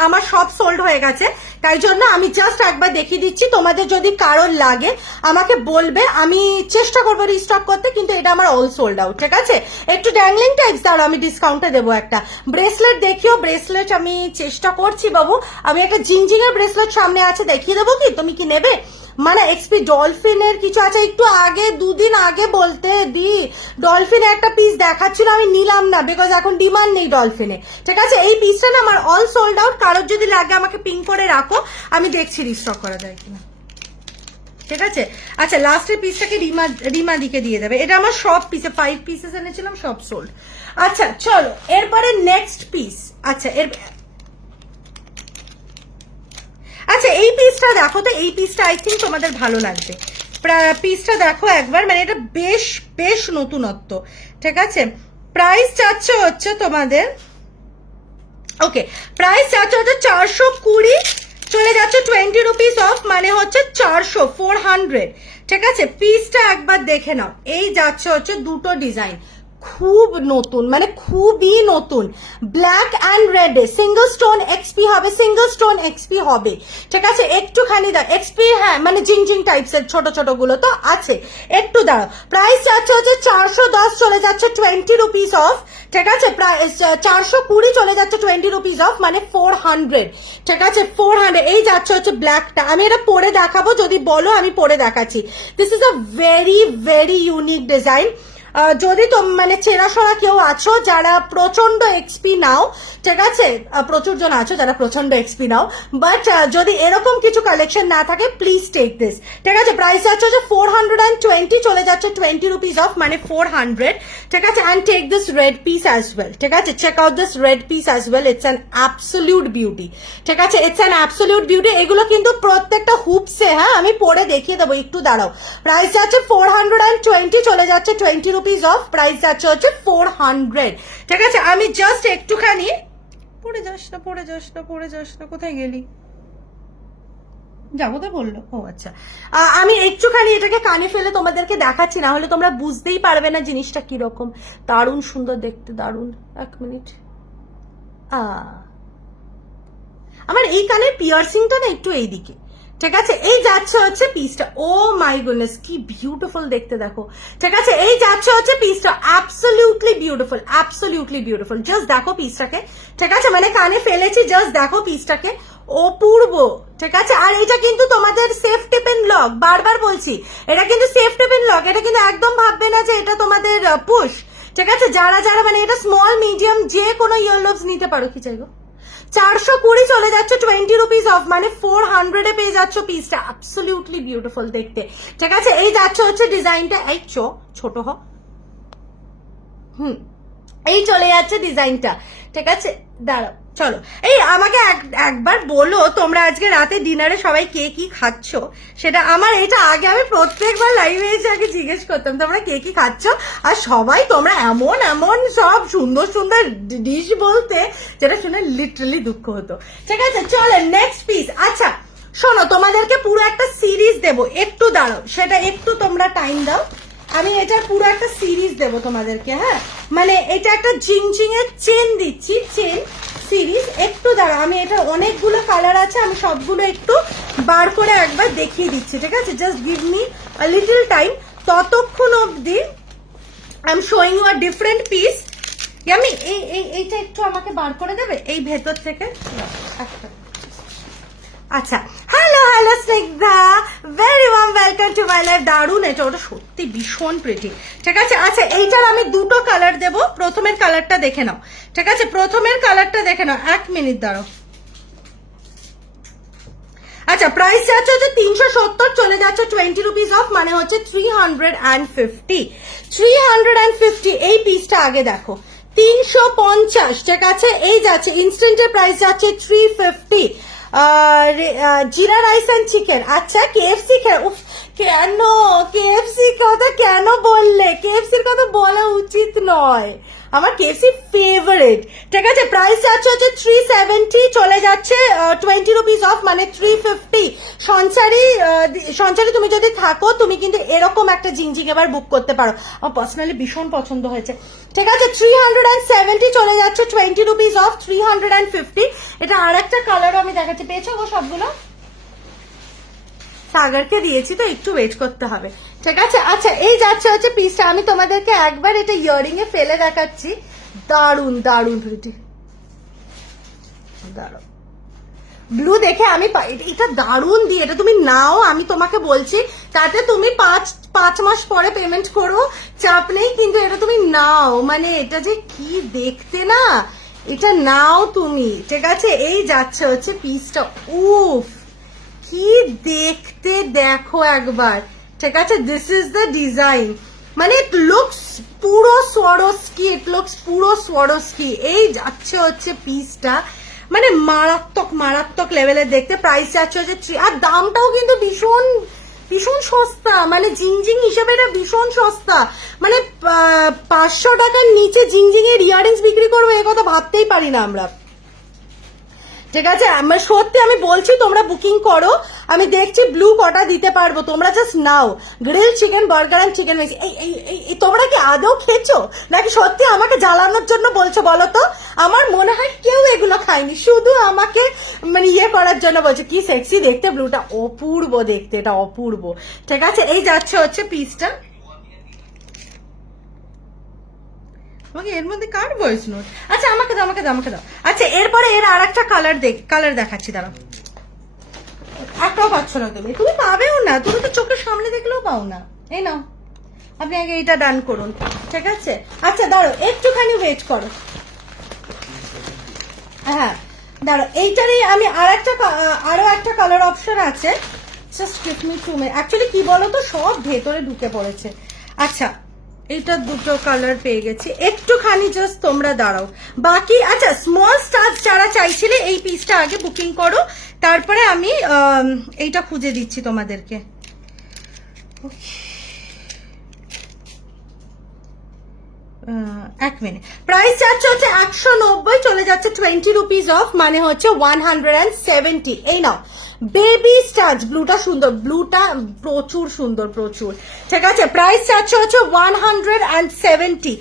আমার সব সোল্ড হয়ে গেছে, তাই জন্য আমি জাস্ট একবার দেখিয়ে দিচ্ছি, তোমাদের যদি কারোর লাগে আমাকে বলবে, আমি চেষ্টা করবো রিস্টক করতে, কিন্তু এটা আমার অল সোল্ড আউট। ঠিক আছে, একটু ড্যাংলিং টাইপস, দাঁড়াও আমি ডিসকাউন্টে দেবো একটা। ব্রেসলেট দেখিও, ব্রেসলেট আমি চেষ্টা করছি বাবু, আমি একটা জিঞ্জিংয়ের ব্রেসলেট সামনে আছে, দেখিয়ে দেবো কি, তুমি কি নেবে? মানে এক্সপি ডলফিনের কিছু আছে, একটু আগে 2 দিন আগে বলতে দি ডলফিনের একটা পিস দেখাচ্ছিল, আমি নিলাম না বিকজ এখন ডিমান্ড নেই ডলফিনে। ঠিক আছে, এই পিসটা না আমার অল সোল্ড আউট, কারোর যদি লাগে আমাকে পিং করে রাখো, আমি দেখছি রিস্টক করা যায় কিনা। ঠিক আছে, আচ্ছা লাস্টের পিসটাকে রিমা দিকে দিয়ে দেবে, এটা আমার সব পিসে 5 পিসেস এনেছিলাম, সব সোল্ড। আচ্ছা চলো এরপরে নেক্সট পিস। আচ্ছা এই পিসটা দেখো তো, এই পিসটা আই থিঙ্ক তোমাদের ভালো লাগবে, পিসটা দেখো একবার, মানে এটা বেশ নতুনত্ব। ঠিক আছে, প্রাইস চাচ্ছে হচ্ছে তোমাদের, ওকে প্রাইস চাচ্ছে হচ্ছে 420, চলে যাচ্ছে 20 রুপিস অফ, মানে হচ্ছে 400। ঠিক আছে, পিসটা একবার দেখে নাও, এই যাচ্ছে হচ্ছে দুটো ডিজাইন, খুব নতুন, মানে খুবই নতুন, black and red, single stone XP হবে। ঠিক আছে, একটুখানি দাও এক্সপি, হ্যাঁ মানে জিং টাইপস এর ছোট ছোট গুলো তো আছে, একটু দাঁড়াও। প্রাইস যাচ্ছে হচ্ছে 410, চলে যাচ্ছে 20 রুপিস অফ। ঠিক আছে, প্রাইস 420, চলে যাচ্ছে 20 রুপিস অফ, মানে 400। ঠিক আছে 400, এই যাচ্ছে হচ্ছে ব্ল্যাকটা, আমি এটা পরে দেখাবো, যদি বলো আমি পরে দেখাচ্ছি। This is a very unique design. যদি মানে চেনাশোনা কেউ আছো যারা প্রচন্ড এক্সপি নাও, ঠিক আছে, প্রচুর জন আছো যারা প্রচন্ড এক্সপি নাও, বাট যদি এরকম কিছু কালেকশন না থাকে প্লিজ টেক দিস। ঠিক আছে, প্রাইস যাচ্ছে 420, চলে যাচ্ছে 20 রুপিস অফ, মানে 400। ঠিক আছে, and take this red piece as well. ঠিক আছে, check out this red piece as well, it's an absolute beauty. ঠিক আছে, ইটস অ্যান অ্যাবসলিউট বিউটি। এগুলো কিন্তু প্রত্যেকটা হুপসে, হ্যাঁ আমি পরে দেখিয়ে দেবো, একটু দাঁড়াও। প্রাইস যাচ্ছে 420, চলে যাচ্ছে 20 রুপিস অফ, প্রাইস যাচ্ছে হচ্ছে 400। ঠিক আছে, আমি জাস্ট একটুখানি, পড়ে যাস না, কোথায় গেলি? যাবো তো বললো, ও আচ্ছা, আমি একটুখানি এটাকে কানে ফেলে তোমাদেরকে দেখাচ্ছি, না হলে তোমরা বুঝতেই পারবে না জিনিসটা কিরকম। দারুণ সুন্দর দেখতে, দারুণ। এক মিনিট, আমার এই কানের পিয়ার্সিংটা না একটু এইদিকে, ঠিক আছে, এই যাচ্ছে হচ্ছে পিসটা, ও মাই গুডনেস কি বিউটিফুল দেখতে দেখো। ঠিক আছে, এই যাচ্ছে হচ্ছে পিসটা, absolutely beautiful, absolutely beautiful. Just দেখো পিসটাকে, ঠিক আছে, মানে কানে ফেলেছি, জাস্ট দেখো পিসটাকে, অপূর্ব। ঠিক আছে, আর এটা কিন্তু তোমাদের সেফ টিপেন লক, বারবার বলছি এটা কিন্তু সেফ টিপেন লক, এটা কিন্তু একদম ভাববে না যে এটা তোমাদের পুশ। ঠিক আছে, যারা যারা মানে এটা স্মল মিডিয়াম যে কোনো ইয়ারলোভস নিতে পারো। কি চাইবো, 420 চলে যাচ্ছে 20 রুপিস অফ, মানে 400 পেয়ে যাচ্ছ পিসটা, অ্যাবসলিউটলি বিউটিফুল দেখতে। ঠিক আছে, এই যাচ্ছে হচ্ছে ডিজাইনটা, এই ছোট হ, এই চলে যাচ্ছে ডিজাইনটা। ঠিক আছে, দাঁড়াও, চলো এই আমাকে একবার বলো তোমরা আজকে রাতে ডিনারে সবাই কে কি খাচ্ছ সেটা। আমার এটা আগে আমি প্রত্যেকবার লাইভে এসে আগে জিজ্ঞেস করতাম তোমরা কে কি খাচ্ছ, আর সবাই তোমরা এমন এমন সব সুন্দর সুন্দর ডিশ বলতে, যেটা শুনে লিটারালি দুঃখ হতো। ঠিক আছে, চলো নেক্সট পিস। আচ্ছা শোনো, তোমাদেরকে পুরো একটা সিরিজ দেবো, একটু দাঁড়াও, সেটা একটু তোমরা টাইম দাও। আমি এটার পুরো একটা সিরিজ দেবো তোমাদেরকে, হ্যাঁ, মানে এটা একটা জিংজিং এর চেন দিচ্ছি, চেন সিরিজ। একটু দাঁড়াও, আমি এটা অনেকগুলো কালার আছে, আমি সবগুলো একটু বার করে একবার দেখিয়ে দিচ্ছি। ঠিক আছে, just give me a little time, ততক্ষণ অবধি I am showing you a different piece. আমি এইটা একটু আমাকে বার করে দেবে এই ভেতর থেকে। আচ্ছা, hello hello Snigdha, very warm welcome to my life. দারুন, এটা ওটা সত্যি ভীষণ প্রিটি। ঠিক আছে, আচ্ছা এইটার আমি দুটো কালার দেবো, প্রথমের কালারটা দেখে নাও। ঠিক আছে, প্রথমের কালারটা দেখে নাও, 1 মিনিট দাঁড়াও। আচ্ছা, প্রাইস যাচ্ছে হচ্ছে 370, চলে যাচ্ছে 20 রুপিস অফ, মানে হচ্ছে 350, 350। এই পিসটা আগে দেখো, 350। ঠিক আছে, এই যাচ্ছে ইনস্ট্যান্টের প্রাইস যাচ্ছে 350। জিরা রাইস অ্যান্ড চিকেন। আচ্ছা, কেএফসি কেন, কেএফসি কথা কেন বললে? কেএফসির কথা বলা উচিত নয়, আমার কেএফসি ফেভারিট। ঠিক আছে, প্রাইস যাচ্ছে হচ্ছে 370, চলে যাচ্ছে 20 রুপিস অফ, মানে 350। সঞ্চারি তুমি যদি থাকো তুমি কিন্তু এরকম একটা জিংজিং এবার বুক করতে পারো, আমার পার্সোনালি ভীষণ পছন্দ হয়েছে। ঠিক আছে, 370 চলে যাচ্ছে 20 রুপিস অফ, 350। এটা আর একটা কালারও আমি দেখাচ্ছি, পেয়েছো গো সবগুলো? সাগরকে দিয়েছি তো একটু ওয়েট করতে হবে। ঠিক আছে, আচ্ছা এই যাচ্ছে হচ্ছে পিসটা, আমি তোমাদেরকে একবার এটা ইয়ারিং এ ফেলে দেখাচ্ছি, দারুন দারুন প্রিটি, দারুন ব্লু দেখে আমি এটা দারুন দিয়ে, এটা তুমি নাও, আমি তোমাকে বলছি, তাতে তুমি 5 মাস পরে পেমেন্ট করো, চাপ নেই, কিন্তু এটা তুমি নাও, মানে এটা যে কি দেখতে না, এটা নাও তুমি। ঠিক আছে, এই যাচ্ছে হচ্ছে পিসটা, উফ কি দেখতে দেখো একবার। ঠিক আছে, দিস ইজ দ্য ডিজাইন, মানে ইট লুকস পুরো সোয়ারোস্কি, ইট লুকস পুরো সোয়ারোস্কি। এই যাচ্ছে হচ্ছে পিসটা, মানে মারাত্মক মারাত্মক লেভেলের দেখতে। প্রাইস যাচ্ছে হচ্ছে আর দামটাও কিন্তু ভীষণ ভীষণ সস্তা, মানে জিংজিং হিসেবে এটা ভীষণ সস্তা, মানে 500 টাকার নিচে জিংজিং এর ইয়ারিংস বিক্রি করবো এ কথা ভাবতেই পারি না আমরা। ঠিক আছে, আমার সত্যি আমি বলছি তোমরা বুকিং করো, আমি দেখছি ব্লু কটা দিতে পারবো, তোমরা জাস্ট নাও। Grill chicken, burger and chicken wings, এই তোমরা কি আদৌ খেয়েছো নাকি সত্যি আমাকে জ্বালানোর জন্য বলছো বলো তো? আমার মনে হয় কেউ এগুলো খায়নি, শুধু আমাকে মানে ইয়ে করার জন্য বলছে। কি সেক্সি দেখতে ব্লুটা, অপূর্ব দেখতে, এটা অপূর্ব। ঠিক আছে, এই যাচ্ছে হচ্ছে পিসটা। আমাকে এর মধ্যে কার ভয়েস নোট? আচ্ছা আমাকে দাও, আমাকে দাও, আমাকে দাও। আচ্ছা এরপরে এর আর একটা কালার দেখাচ্ছি, দাঁড়াও। একটাও পাচ্ছ না তুমি, তুমি পাবেও না, তুমি তো চোখের সামনে দেখলেও পাও না। এই নাও, আপনি আগে এটা ডান করুন। ঠিক আছে, আচ্ছা দাঁড়ো একটুখানি ওয়েট করো, হ্যাঁ দাঁড়ো, এইটারই আমি আরো একটা কালার অপশন আছে, just give me 2 minute. Actually কি বলো তো, সব ভেতরে ঢুকে পড়েছে। আচ্ছা এটা দুটো কালার পেয়ে গেছি, একটুখানি জাস্ট তোমরা দাঁড়াও। বাকি আচ্ছা স্মল স্টার যারা চাইছিলে এই পিসটা আগে বুকিং করো, তারপরে আমি এইটা খুঁজে দিচ্ছি তোমাদেরকে। এক মিনিট, প্রাইস যাচ্ছে হচ্ছে 190, চলে যাচ্ছে 20 রুপিস অফ, মানে হচ্ছে 170। এই নাও বেবি স্টার্চ, ব্লুটা সুন্দর, ব্লুটা প্রচুর সুন্দর, প্রচুর। ঠিক আছে, প্রাইস যাচ্ছে হচ্ছে 170,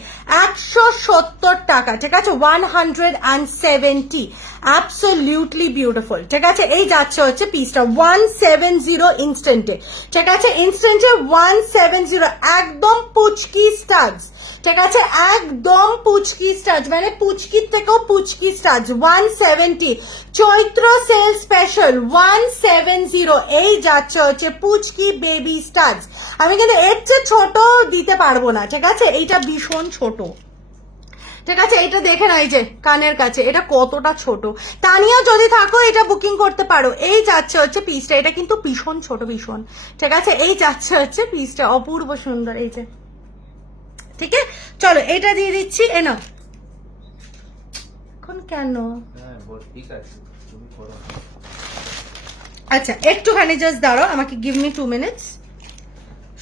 170 টাকা। ঠিক আছে, 170, অ্যাবসলিউটলি বিউটিফুল। ঠিক আছে, এই যাচ্ছে হচ্ছে পিসটা 170 ইনস্ট্যান্টে। ঠিক আছে, ইনস্ট্যান্টে 170, একদম পুচকি স্টার্চ। ঠিক আছে, একদম পুচকি স্টার্চ, মানে পুচকির থেকেও পুচকি স্টার্চ। 170, চৈত্র সেল স্পেশাল 170, এই যাচ্ছে হচ্ছে পুচকি বেবি স্টার্চ। আমি কিন্তু এর চেয়ে ছোট দিতে পারবো না। ঠিক আছে, এইটা ভীষণ ছোট। ঠিক আছে, এটা দেখে না, এই যে কানের কাছে, এটা কতটা ছোট। তানিয়া যদি থাকো এটা বুকিং করতে পারো। এই যাচ্ছে হচ্ছে পিসটা, এটা কিন্তু ভীষণ ছোট, ভীষণ। ঠিক আছে, এই যাচ্ছে হচ্ছে পিসটা, অপূর্ব সুন্দর। এই যে, ঠিক আছে, চলো এটা দিয়ে দিচ্ছি। এনো এখন কেন, আচ্ছা একটুখানি জাস্ট দাঁড়াও, আমাকে গিভ মি 2 মিনিটস।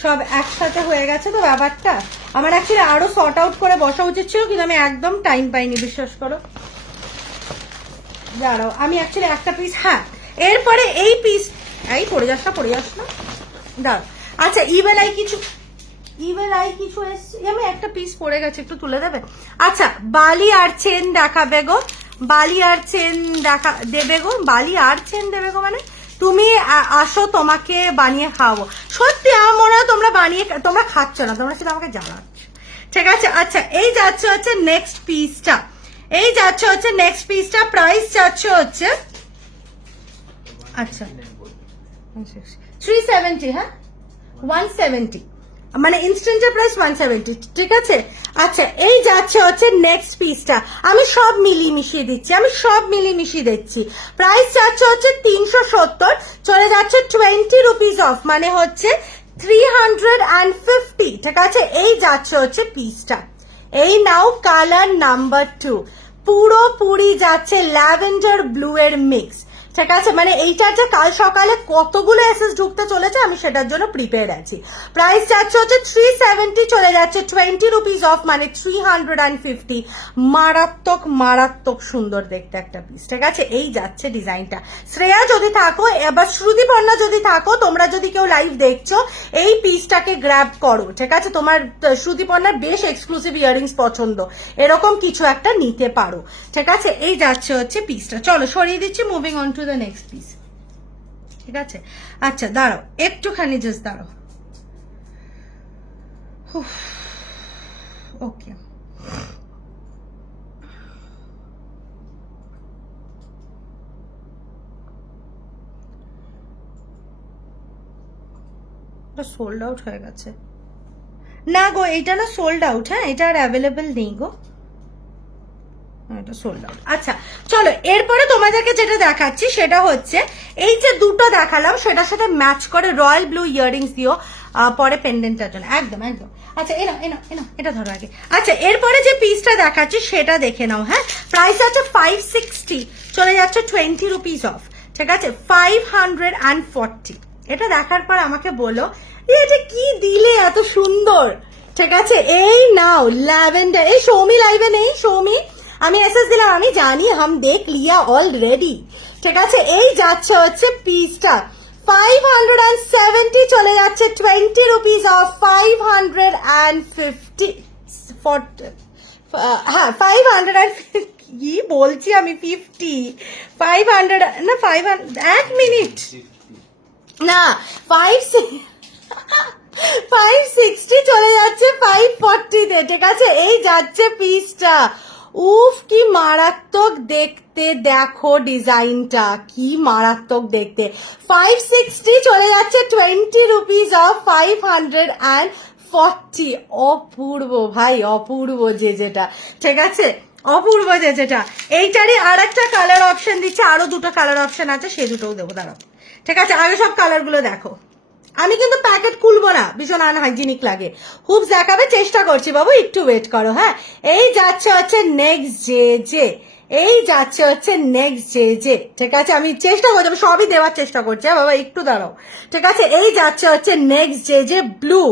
সব একসাথে হয়ে গেছে তো ব্যাপারটা, আমার অ্যাকচুয়ালি আরো সর্ট আউট করে বসা উচিত ছিল, কিন্তু আমি একদম টাইম পাইনি, বিশ্বাস করো। দাঁড়াও, আমি অ্যাকচুয়ালি একটা পিস, হ্যাঁ এরপরে এই পিস, এই পড়ে যাস না, দাঁড়াও। আচ্ছা ইভেন আই কিছু এসছে, আমি একটা পিস পড়ে গেছে, একটু তুলে দেবে? আচ্ছা, বালি আর চেন দেখাবে গো, বালি আর চেন দেবে গো, বালি আর চেন দেবে গো, মানে তুমি আসো, তোমাকে বানিয়ে খাওয়াবো। সত্যি আমার মনে হয় তোমরা খাচ্ছ না, তোমরা শুধু আমাকে জ্বালাচ্ছ। ঠিক আছে, আচ্ছা এই যাচ্ছে হচ্ছে নেক্সট পিসটা, প্রাইস যাচ্ছে হচ্ছে আচ্ছা 370, হ্যাঁ 170, মানে ইনস্ট্যান্টের প্রাইস 170। ঠিক আছে, আচ্ছা এই যাচ্ছে হচ্ছে নেক্সট পিসটা, আমি সব মিলিয়ে মিশিয়ে দিচ্ছি। প্রাইস যাচ্ছে হচ্ছে 370, চলে যাচ্ছে 20 রুপিস অফ, মানে হচ্ছে 350। ঠিক আছে, এই যাচ্ছে হচ্ছে পিসটা। এই নাও কালার নাম্বার 2, পুরোপুরি যাচ্ছে ল্যাভেন্ডার ব্লু এর মিক্স। ঠিক আছে, মানে এইটা যে কাল সকালে কতগুলো এসএস ঢুকতে চলেছে আমি সেটার জন্য প্রিপেয়ার আছি। প্রাইস যাচ্ছে হচ্ছে 370, চলে যাচ্ছে 20 রুপিস অফ, মানে 350। মারাত্মক সুন্দর দেখতে একটা পিস। ঠিক আছে, এই যাচ্ছে ডিজাইনটা। শ্রেয়া যদি থাকো, এবার শ্রুতিপর্ণা যদি থাকো, তোমরা যদি কেউ লাইভ দেখছো, এই পিসটাকে গ্র্যাব করো। ঠিক আছে, তোমার শ্রুতিপর্ণার বেশ এক্সক্লুসিভ ইয়ারিংস পছন্দ, এরকম কিছু একটা নিতে পারো। ঠিক আছে, এই যাচ্ছে হচ্ছে পিসটা। চলো সরিয়ে দিচ্ছি, moving on to the next piece. ঠিক আছে, আচ্ছা দাঁড়াও একটুখানি, জাস্ট দাঁড়াও। ওকে, সোল্ড আউট হয়ে গেছে না গো, এইটা না সোল্ড আউট, হ্যাঁ এটা আর অ্যাভেলেবেল নেই গো, এটা সোল্ড আউট। আচ্ছা চলো এরপরে তোমাদেরকে যেটা দেখাচ্ছি সেটা হচ্ছে এই যে দুটো দেখালাম সেটার সাথে ম্যাচ করে রয়্যাল ব্লু ইয়াররিংস দিও পরে পেন্ডেন্টটার জন্য, একদম। আচ্ছা এনো এটা ধরো আগে। আচ্ছা এরপরে যে পিসটা দেখাচ্ছি সেটা দেখে নাও। হ্যাঁ, প্রাইস আছে 560, চলে যাচ্ছে 20 রুপিস অফ। ঠিক আছে, 540। এটা দেখার পর আমাকে বলো এটা কি দিলে এত সুন্দর। ঠিক আছে, এই নাও ল্যাভেন্ডার। এই সৌমি লাইভে নেই, সৌমি আমি এসএস দিলাম, আমি জানি হাম দেখ লিয়া অলরেডি। ঠিক আছে, এই যাচ্ছে হচ্ছে পিসটা 570, চলে যাচ্ছে 20 রুপিস অফ, 550। হ্যাঁ 550, কি বলছি আমি 50, 500 না 500, এক মিনিট না 560 চলে যাচ্ছে 540-তে। ঠিক আছে, এই যাচ্ছে পিসটা। উফ কি মারাত্মক দেখতে, দেখো ডিজাইনটা কি মারাত্মক দেখতে। 560 চলে যাচ্ছে 20 রুপিস অফ, 540। অপূর্ব ভাই, অপূর্ব যেটা। ঠিক আছে, অপূর্ব যেটা। এইটারই আর একটা কালার অপশন দিচ্ছে, আরো দুটো কালার অপশন আছে, সে দুটোও দেবো, দাঁড়াও। ঠিক আছে, আগে সব কালার গুলো দেখো। আমি কিন্তু প্যাকেট খুলবো না, ভীষণ আনহাইজিনিক লাগে। হুবস দেখাবে চেষ্টা করছি বাবু, একটু ওয়েট করো। হ্যাঁ, এই যাচ্ছে হচ্ছে নেক্সট যে এই যাচ্ছে হচ্ছে নেক্সট যে ঠিক আছে, আমি চেষ্টা করছি, আমি সবই দেওয়ার চেষ্টা করছি বাবা, একটু দাঁড়াও। ঠিক আছে, এই যাচ্ছে হচ্ছে নেক্সট যে ব্লু।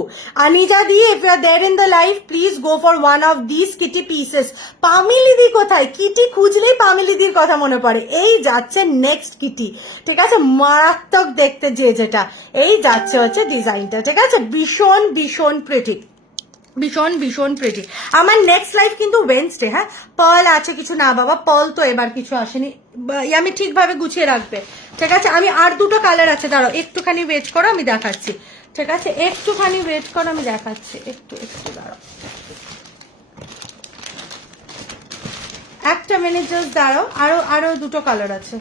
আনিজা দি, if you are there in the life, please go for one of this kitty pieces. পামিলিদি কোথায়? কিটি খুঁজলেই পামিলিদির কথা মনে পড়ে। এই যাচ্ছে নেক্সট কিটি। ঠিক আছে, মারাত্মক দেখতে যেটা। এই যাচ্ছে হচ্ছে ডিজাইনটা। ঠিক আছে, ভীষণ ভীষণ প্রিটি, ভীষণ ভীষণ প্রিটি। আমার নেক্সট লাইফ কিন্তু ওয়েডনেসডে। হ্যাঁ, পার্ল আছে কিছু? না বাবা, পার্ল তো এবার কিছু আসেনি, আমি ঠিকভাবে গুছিয়ে রাখবে। ঠিক আছে, আমি আর দুটো কালার আছে, দাঁড়াও একটুখানি ওয়েট করো, আমি দেখাচ্ছি। ঠিক আছে, একটুখানি ওয়েট করো, আমি দেখাচ্ছি, একটু একটু দাঁড়াও, একটা মিনিট জাস্ট দাঁড়াও। আরো দুটো কালার আছে,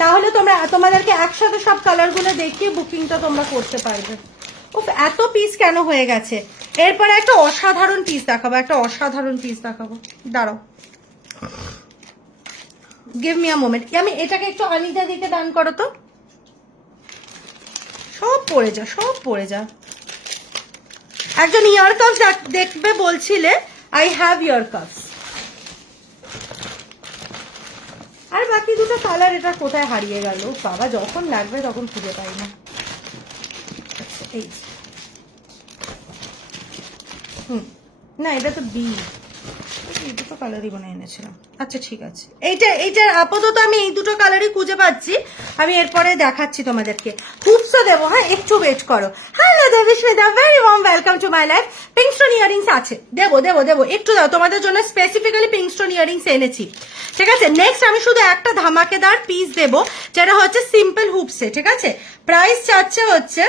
তাহলে তোমাদেরকে একসাথে সব কালারগুলো দেখিয়ে বুকিংটা তোমরা করতে পারবে। উফ, এত পিস কেন হয়ে গেছে? এরপরে একটা অসাধারণ পিস দেখাবো, একটা অসাধারণ পিস দেখাবো, দাঁড়াও, গিভ মি আ মোমেন্ট। আমি এটাকে একটু আনিজা দিকে দান করো তো, সব পড়ে যা, সব পড়ে যা। একজন ইয়ার কাপস দেখবে বলছিলে, আই হ্যাভ ইয়ার কাপস। আর বাকি দুটো কালার এটা কোথায় হারিয়ে গেল বাবা, যখন লাগবে তখন খুঁজে পাই না। এই না, এটা তো বি, এই দুটো কালারই মনে এনেছিলাম। আচ্ছা ঠিক আছে, এইটার আপাতত আমি এই দুটো কালারই খুঁজে পাচ্ছি, আমি এরপরে দেখাচ্ছি তোমাদেরকে। হুপসও দেবো, হ্যাঁ একটু ওয়েট করো। Hello Debismita, very warm welcome to my life. Pink stone earrings আছে, দেবো দেবো দেবো, একটু দাও, তোমাদের জন্য স্পেসিফিক্যালি পিঙ্ক স্টোন ইয়ারিংস এনেছি। ঠিক আছে, নেক্সট আমি শুধু একটা ধামাকেদার পিস দেবো, যেটা হচ্ছে সিম্পল হুপসে। ঠিক আছে, প্রাইস চাচ্ছে হচ্ছে,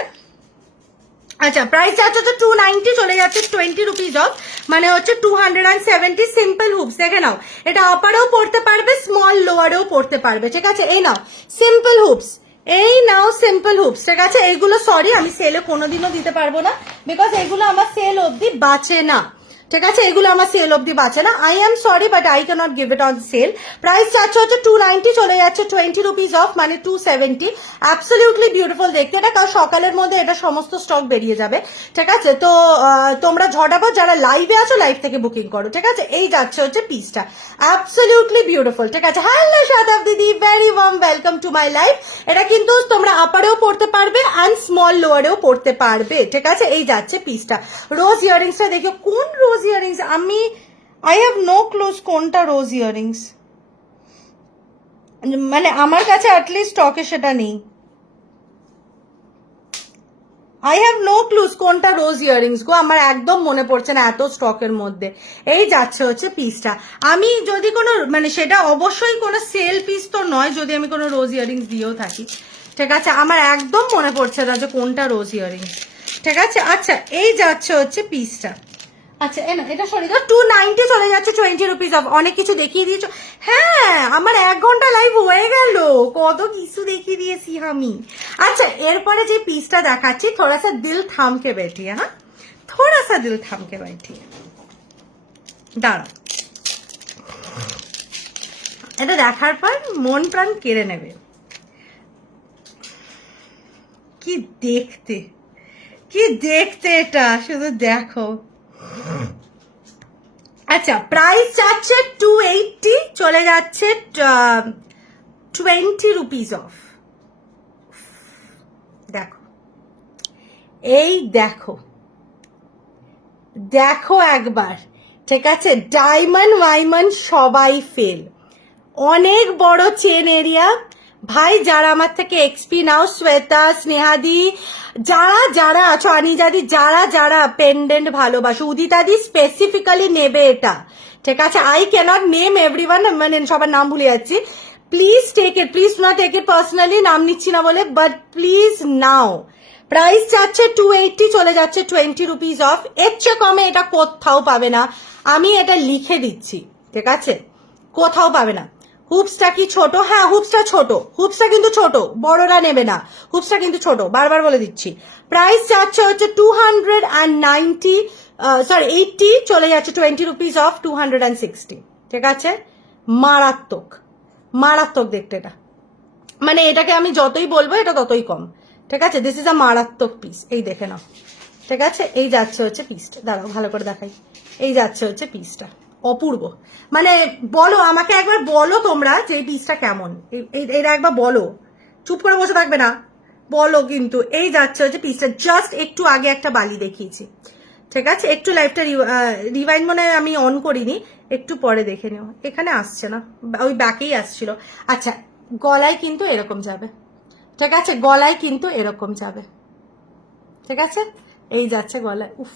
আচ্ছা প্রাইস চার্জ হচ্ছে 290, চলে যাচ্ছে 20 রুপিজ অফ, মানে হচ্ছে 270। সিম্পল হুপস দেখে নাও, এটা আপারেও পড়তে পারবে, স্মল লোয়ারেও পড়তে পারবে। ঠিক আছে, এই নাও সিম্পল হুপস, এই নাও সিম্পল হুপস। ঠিক আছে, এইগুলো সরি আমি সেলে কোনোদিনও দিতে পারবো না, বিকজ এগুলো আমার সেল অবধি বাঁচে না। ঠিক আছে, এগুলো আমার সেল অবধি বাঁচে না, I am sorry but I can't give it on sale. Price charge হচ্ছে 290, চলে যাচ্ছে 20 রুপিজ অফ, মানে 270। অ্যাবসলিউটলি বিউটিফুল দেখতে এটা, কারণ সকালের মধ্যে এটা সমস্ত স্টক বেরিয়ে যাবে। ঠিক আছে, তো তোমরা ঝটাপট যারা লাইভে আছো লাইভ থেকে বুকিং করো। ঠিক আছে, এই যাচ্ছে হচ্ছে পিসটা, অ্যাবসলিউটলি বিউটিফুল। ঠিক আছে, হ্যালো শাদাব দিদি, very warm welcome to my life. এটা কিন্তু তোমরা আপারেও পড়তে পারবে অ্যান্ড স্মল লোয়ারেও পড়তে পারবে। ঠিক আছে, এই যাচ্ছে পিসটা। রোজ ইয়ারিংসটা দেখো, কোন rose earrings? I have no close কোনটা রোজ ইয়ারিংস, মানে আমার কাছে অ্যাটলিস্ট স্টকে সেটা নেই। আই হ্যাভ নো ক্লুজ কোনটা রোজ ইয়ারিংস গো, আমার একদম মনে পড়ছে না এত স্টকের মধ্যে। এই যাচ্ছে হচ্ছে পিসটা, আমি যদি কোনো মানে সেটা অবশ্যই কোনো সেল পিস তো নয়, যদি আমি কোনো রোজ ইয়ারিংস দিয়েও থাকি। ঠিক আছে, আমার একদম মনে পড়ছে না যে কোনটা রোজ ইয়ারিংস। ঠিক আছে, আচ্ছা এই যাচ্ছে হচ্ছে পিসটা। আচ্ছা এটা সরি, 290 চলে যাচ্ছে 20 রুপিজ অফ। অনেক কিছু দেখিয়ে দিয়েছো, হ্যাঁ আমার 1 ঘন্টা লাইভ হয়ে গেল, কত কিছু দেখিয়ে দিয়েছি আমি। আচ্ছা এরপরে যে পিসটা দেখাচ্ছি, থোড়া সা দিল থামকে बैठिए, হ্যাঁ থোড়া সা দিল থামকে बैठिए, দাঁড়া, এটা দেখার পর মন প্রাণ কেড়ে নেবে। কি দেখতে, কি দেখতে এটা, শুধু দেখো। আচ্ছা প্রাইস চাচ্ছে 280, চলে যাচ্ছে 20 রুপিজ অফ। দেখো, এই দেখো, দেখো একবার। ঠিক আছে, ডায়মন্ড ওয়াইমন্ড সবাই ফেল, অনেক বড় চেন এরিয়া। ভাই যারা আমার থেকে এক্সপি নাও, শ্বেতা, স্নেহাদি, যারা যারা আছো, আনিজাদি, যারা যারা পেন্ডেন্ট ভালোবাসো, উদিতাদি স্পেসিফিক্যালি নেবে এটা। ঠিক আছে, আই ক্যানট নেম এভরিওয়ান, মানে সবার নাম ভুলে যাচ্ছি। Please take it, please not take it personally, নাম নিচ্ছি না বলে, বাট প্লিজ নাও। প্রাইস চাচ্ছে 280, চলে যাচ্ছে 20 রুপিজ অফ। এর চেয়ে কমে এটা কোথাও পাবে না, আমি এটা লিখে দিচ্ছি। ঠিক আছে, কোথাও পাবে না। হুপসটা কি ছোট? হ্যাঁ হুপসটা ছোট, হুপসটা কিন্তু ছোট, বড়রা নেবে না, হুপসটা কিন্তু ছোট, বারবার বলে দিচ্ছি। প্রাইস চাচ্ছে হচ্ছে 290, সরি 80, চলে যাচ্ছে 20 রুপিজ অফ, 260। ঠিক আছে, মারাত্মক মারাত্মক দেখতে এটা, মানে এটাকে আমি যতই বলবো এটা ততই কম। ঠিক আছে, দিস ইজ আ মারাত্মক পিস, এই দেখে নাও। ঠিক আছে, এই যাচ্ছে হচ্ছে পিসটা, দাঁড়াও ভালো করে দেখাই, এই যাচ্ছে হচ্ছে পিসটা। অপূর্ব। মানে বলো আমাকে একবার, বলো তোমরা যে এই পিসটা কেমন, এটা একবার বলো, চুপ করে বসে থাকবে না, বলো। কিন্তু এই যাচ্ছে হচ্ছে পিসটা, জাস্ট একটু আগে একটা বালি দেখিয়েছি, ঠিক আছে? একটু লাইভটা রিভাইন্ড মনে হয় আমি অন করিনি, একটু পরে দেখে নিও। এখানে আসছে না, ওই ব্যাকেই আসছিল। আচ্ছা, গলায় কিন্তু এরকম যাবে, ঠিক আছে? গলায় কিন্তু এরকম যাবে, ঠিক আছে? এই যাচ্ছে গলায়। উফ,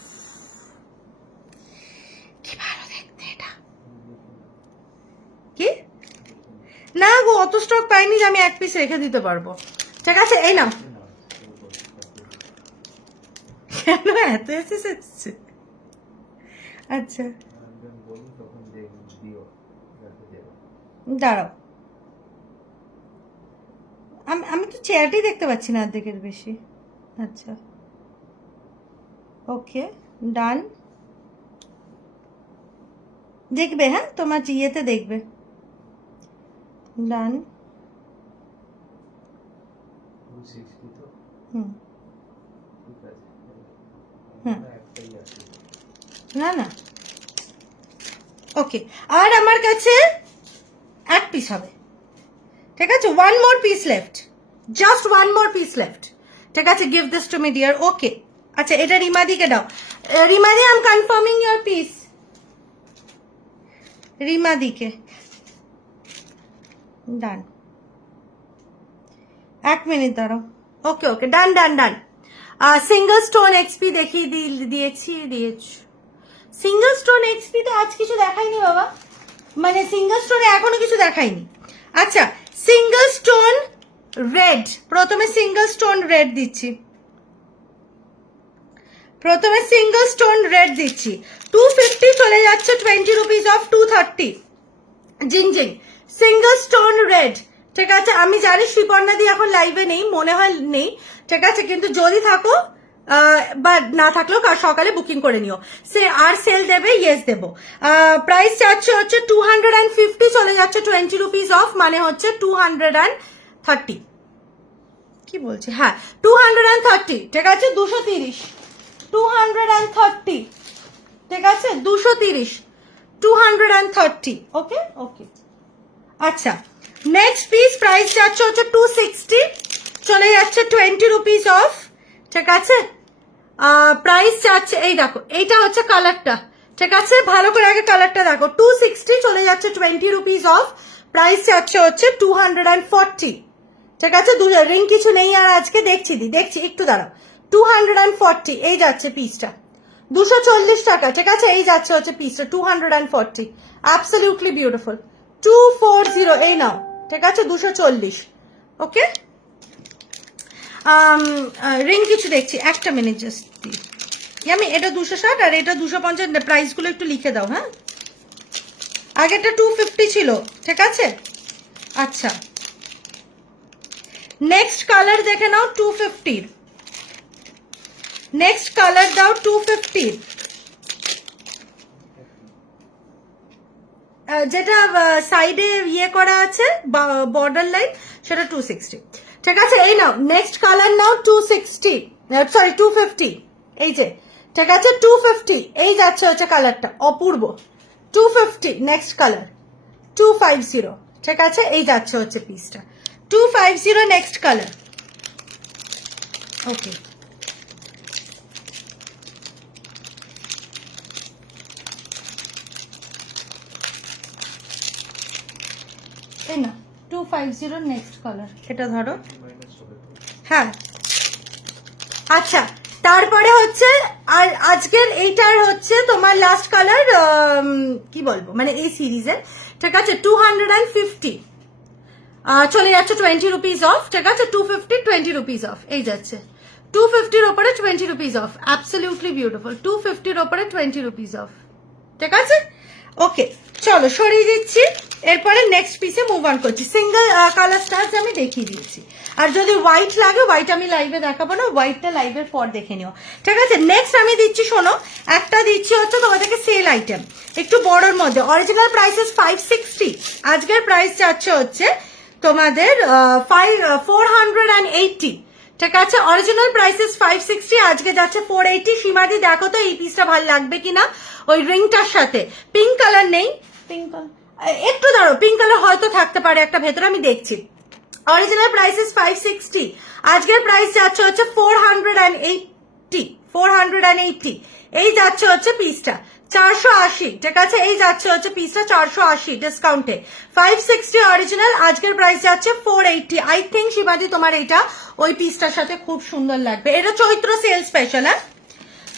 কি ভালো দেখতে এটা। কি না গো, অত স্টক পাইনি যে আমি এক পিস রেখে দিতে পারবো, ঠিক আছে? এই নাও। কেন এত এসেছে? আচ্ছা দাঁড়াও, আমি তো চেয়ারটাই দেখতে পাচ্ছি না অর্ধেকের বেশি। আচ্ছা ওকে, ডান। দেখবে, হ্যাঁ তোমার ইয়েতে দেখবে, ডান। হুম হুম, না না, ওকে। আর আমার কাছে এক পিস হবে, ঠিক আছে? One more piece left, just one more piece left, ঠিক আছে? Give this to me dear. Okay, আচ্ছা এটা রিমাদিকে দাও। রিমাদি, I am confirming your piece. রিমাদিকে ডান, এক মিনিট দাঁড়াও। Okay okay, done done done. Single stone XP দেখিয়ে দিয়েছি। সিঙ্গল স্টোন এক্সপি তো আজ কিছু দেখাইনি বাবা, মানে সিঙ্গল স্টোনে এখনো কিছু দেখাইনি। আচ্ছা, সিঙ্গল স্টোন রেড, প্রথমে সিঙ্গল স্টোন রেড দিচ্ছি, প্রথমে সিঙ্গল স্টোন রেড দিচ্ছি। 250 চলে যাচ্ছে 20 রুপিস অফ 230। জিনজিং সিঙ্গল স্টোন রেড, ঠিক আছে? আমি জানি শ্রীপর্ণা দি এখন লাইভে নেই, মনে হয় নেই, ঠিক আছে? কিন্তু যদি থাকো বা না থাকলেও সকালে বুকিং করে নিও। সে আর সেল দেবে, ইয়েস দেবো। প্রাইস চার্জ হচ্ছে 250, চলে যাচ্ছে 20 রুপিস অফ, মানে হচ্ছে 230। কি বলছি, হ্যাঁ 230, ঠিক আছে? 230, 230, ঠিক আছে? 230, 230, ওকে ওকে। আচ্ছা, নেক্সট পিস প্রাইস যাচ্ছে হচ্ছে 260, চলে যাচ্ছে 20 রুপিস অফ, ঠিক আছে? প্রাইস যাচ্ছে, এই দেখো এইটা হচ্ছে কালারটা, ঠিক আছে? ভালো করে আগে কালারটা দেখো। 260 চলে যাচ্ছে 20 রুপিস অফ, প্রাইস যাচ্ছে হচ্ছে 240, ঠিক আছে? রিং কিছু নেই আর আজকে, দেখছি একটু দাঁড়াও। 240 এই যাচ্ছে পিসটা, 240 টাকা, ঠিক আছে? এই যাচ্ছে হচ্ছে পিসটা 240, অ্যাবসলিউটলি বিউটিফুল। 240 এই নাও, ঠিক আছে? 240, ওকে। রিং কিছু দেখছি, একটা মিনিট জাস্ট। আমি এটা 260 আর এটা 250, প্রাইসগুলো একটু লিখে দাও, হ্যাঁ? আগেরটা 250 ছিল, ঠিক আছে? আচ্ছা, নেক্সট কালার দেখে নাও 250, নেক্সট কালার দাও 250, যেটা সাইডে ইয়ে করা আছে বর্ডার লাইন, সেটা 260, ঠিক আছে? এই নাও নেক্সট কালার নাও 260, সরি 250, এই যে, ঠিক আছে? 250 এই যাচ্ছে হচ্ছে কালারটা, অপূর্ব। 250 নেক্সট কালার, 250, ঠিক আছে? এই যাচ্ছে হচ্ছে পিসটা 250, নেক্সট কালার, ওকে। এই না 250 নেক্সট কালার, এটা ধরো, হ্যাঁ। আচ্ছা, তারপরে হচ্ছে আর আজকের এইটার হচ্ছে তোমার লাস্ট কালার, কি বলবো, মানে এই সিরিজের, ঠিক আছে? 250 চলে যাচ্ছে 20 রুপিস অফ, ঠিক আছে? 250 20 রুপিস অফ, এই যাচ্ছে 250-র ওপরে 20 রুপিস অফ, অ্যাবসলিউটলি বিউটিফুল। 250-র ওপরে 20 রুপিস অফ, ঠিক আছে? ওকে, চলো সরিয়ে দিচ্ছি, এরপরে নেক্সট পিসে মুভ অন করছি। সিঙ্গেল কালার স্টার্স আমি দেখিয়ে দিচ্ছি, আর যদি হোয়াইট লাগে, হোয়াইট আমি লাইভে দেখাবো না, হোয়াইটটা লাইভের পর দেখে নিও, ঠিক আছে? নেক্সট আমি দিচ্ছি, শোনো, একটা দিচ্ছি হচ্ছে তোমাদেরকে সেল আইটেম, একটু বড়োর মধ্যে। অরিজিনাল প্রাইসেস 560, আজকের প্রাইস যাচ্ছে হচ্ছে তোমাদের 480, ঠিক আছে, অরিজিনাল প্রাইসেস 560, আজকে যাচ্ছে 480। সীমাদি দেখো তো এই পিসটা ভালো লাগবে কিনা ওই রিংটার সাথে। পিঙ্ক কালার নেই, পিঙ্ক কালার একটু দাঁড়ো, পিঙ্ক কালার হয়তো থাকতে পারে একটা ভেতরে, আমি দেখছি। অরিজিনাল প্রাইসেস 560, আজকের প্রাইস যাচ্ছে হচ্ছে 480। এই যাচ্ছে হচ্ছে পিসটা 480, ঠিক আছে, এই যাচ্ছে হচ্ছে পিসটা 480 ডিসকাউন্টে। 560 অরিজিনাল, আজকের প্রাইস যাচ্ছে 480। আই থিঙ্ক শিবাজি তোমার এইটা ওই পিসটার সাথে খুব সুন্দর লাগবে। এটা চৈত্র সেল স্পেশাল, হ্যাঁ,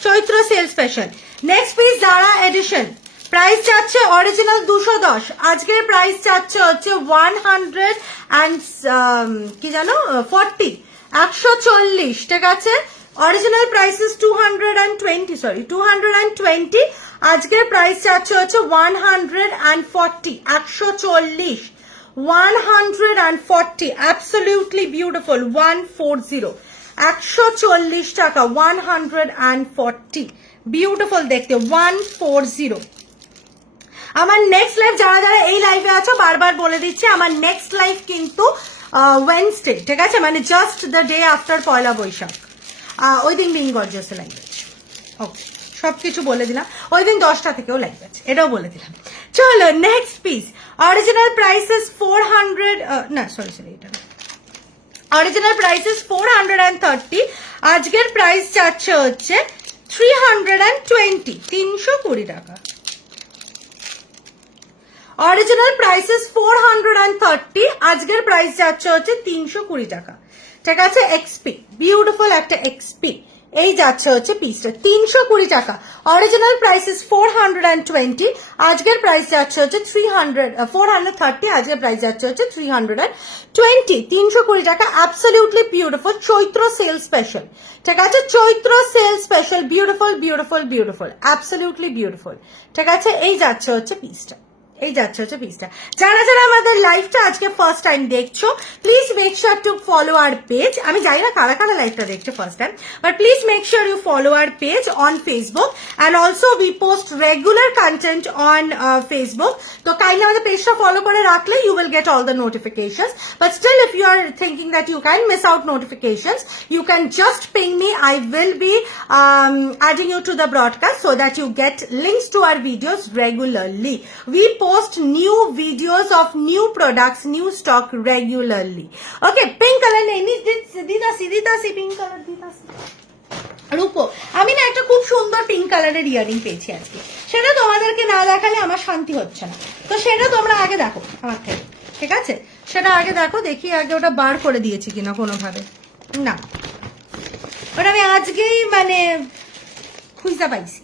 চৈত্র সেল স্পেশাল। নেক্সট পিস জারা এডিশন, প্রাইস যাচ্ছে অরিজিনাল 210, আজকের প্রাইস যাচ্ছে হচ্ছে 100 and কি জানো 40, 140, ঠিক আছে। অরিজিনাল প্রাইসেস 220, আজকের প্রাইস যাচ্ছে হচ্ছে 140, 140, 140, অ্যাবসলিউটলি বিউটিফুল, 140, 140 টাকা, 140, বিউটিফুল দেখতে, 140। আমার নেক্সট লাইভ, যারা যারা এই লাইভে আছো বারবার বলে দিচ্ছি, আমার নেক্সট লাইভ কিন্তু ওয়েডনেসডে, ঠিক আছে, মানে জাস্ট দ্য ডে আফটার পয়লা বৈশাখ। ওই দিন বিং গর্জিয়াসে লাইভ আছে, ওকে, সবকিছু বলে দিলাম। ওই দিন 10টা থেকেও লাইভ আছে, এটাও বলে দিলাম। চলো নেক্সট পিস, অরিজিনাল প্রাইসেস 400, না সরি এটা অরিজিনাল প্রাইসেস 430, আজকের প্রাইস যাচ্ছে হচ্ছে 320, 320 টাকা। অরিজিনাল প্রাইসেস 430, আজকের প্রাইস যাচ্ছে হচ্ছে 320 টাকা, ঠিক আছে। এক্সপি, বিউটিফুল একটা এক্সপি, এই যাচ্ছে হচ্ছে পিসটা 320 টাকা। অরিজিনাল প্রাইসেস 420, আজকের প্রাইস যাচ্ছে হচ্ছে 430, আজকের প্রাইস যাচ্ছে হচ্ছে 320, 320 টাকা। Absolutely beautiful, Chaitra sale special, ঠিক আছে, Chaitra sale special, beautiful beautiful beautiful, absolutely beautiful, ঠিক আছে। এই যাচ্ছে হচ্ছে পিসটা, এই যাচ্ছে হচ্ছে পিসটা। যারা যারা আমাদের লাইভটা আজকে ফার্স্ট টাইম দেখছো, please make sure to follow our page. আমি জানি না কারা কারা লাইভটা দেখছো first time, but please make sure you follow our page on Facebook, and also we post regular content on Facebook. তো কাইন্ডলি আমাদের পেজটা ফলো করে রাখলে you will get all the notifications. But still if you are thinking that you can miss out notifications, you can just ping me. I will be adding you to the broadcast so that you get links to our videos regularly. We post new videos of new products, new stock regularly. Okay, pink color nahi ditasi pink color ditasi রূপো, আমি না একটা খুব সুন্দর pink কালারের earring পেয়েছি আজকে, সেটা তোমাদেরকে না দেখালে আমার শান্তি হচ্ছে না। তো সেটা তোমরা আগে দেখো আমার থেকে, ঠিক আছে, সেটা আগে দেখো, দেখি আগে ওটা বার করে দিয়েছি কিনা কোনোভাবে। না, ওটা আমি আজকেই মানে খুঁজতে পাইছি।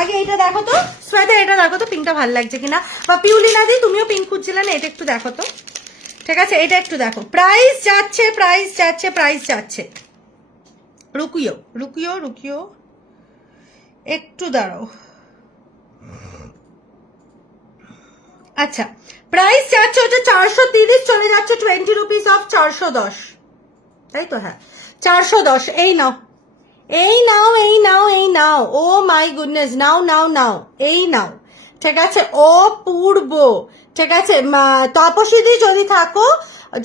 আগে এটা দেখো তো শ্বেতা, এটা দেখো তো পিঙ্কটা ভালো লাগছে কিনা, বা পিউলিনা দি তুমিও পিঙ্ক খুঁজছিলে না, এটা একটু দেখো তো, ঠিক আছে, এটা একটু দেখো। প্রাইস যাচ্ছে, প্রাইস যাচ্ছে, প্রাইস যাচ্ছে, রুকিও রুকিও রুকিও, একটু দাঁড়াও। আচ্ছা, প্রাইস যাচ্ছে হচ্ছে 430, চলে যাচ্ছে 20 রুপিস অফ 410, তাই তো, হ্যাঁ 410। এই নাও, এই নাও, এই নাও, এই নাও, ও মাই গুডনেস, নাও নাও নাও, এই নাও, ঠিক আছে। ও পূর্ব, ঠিক আছে, তপস্বীদি যদি থাকো,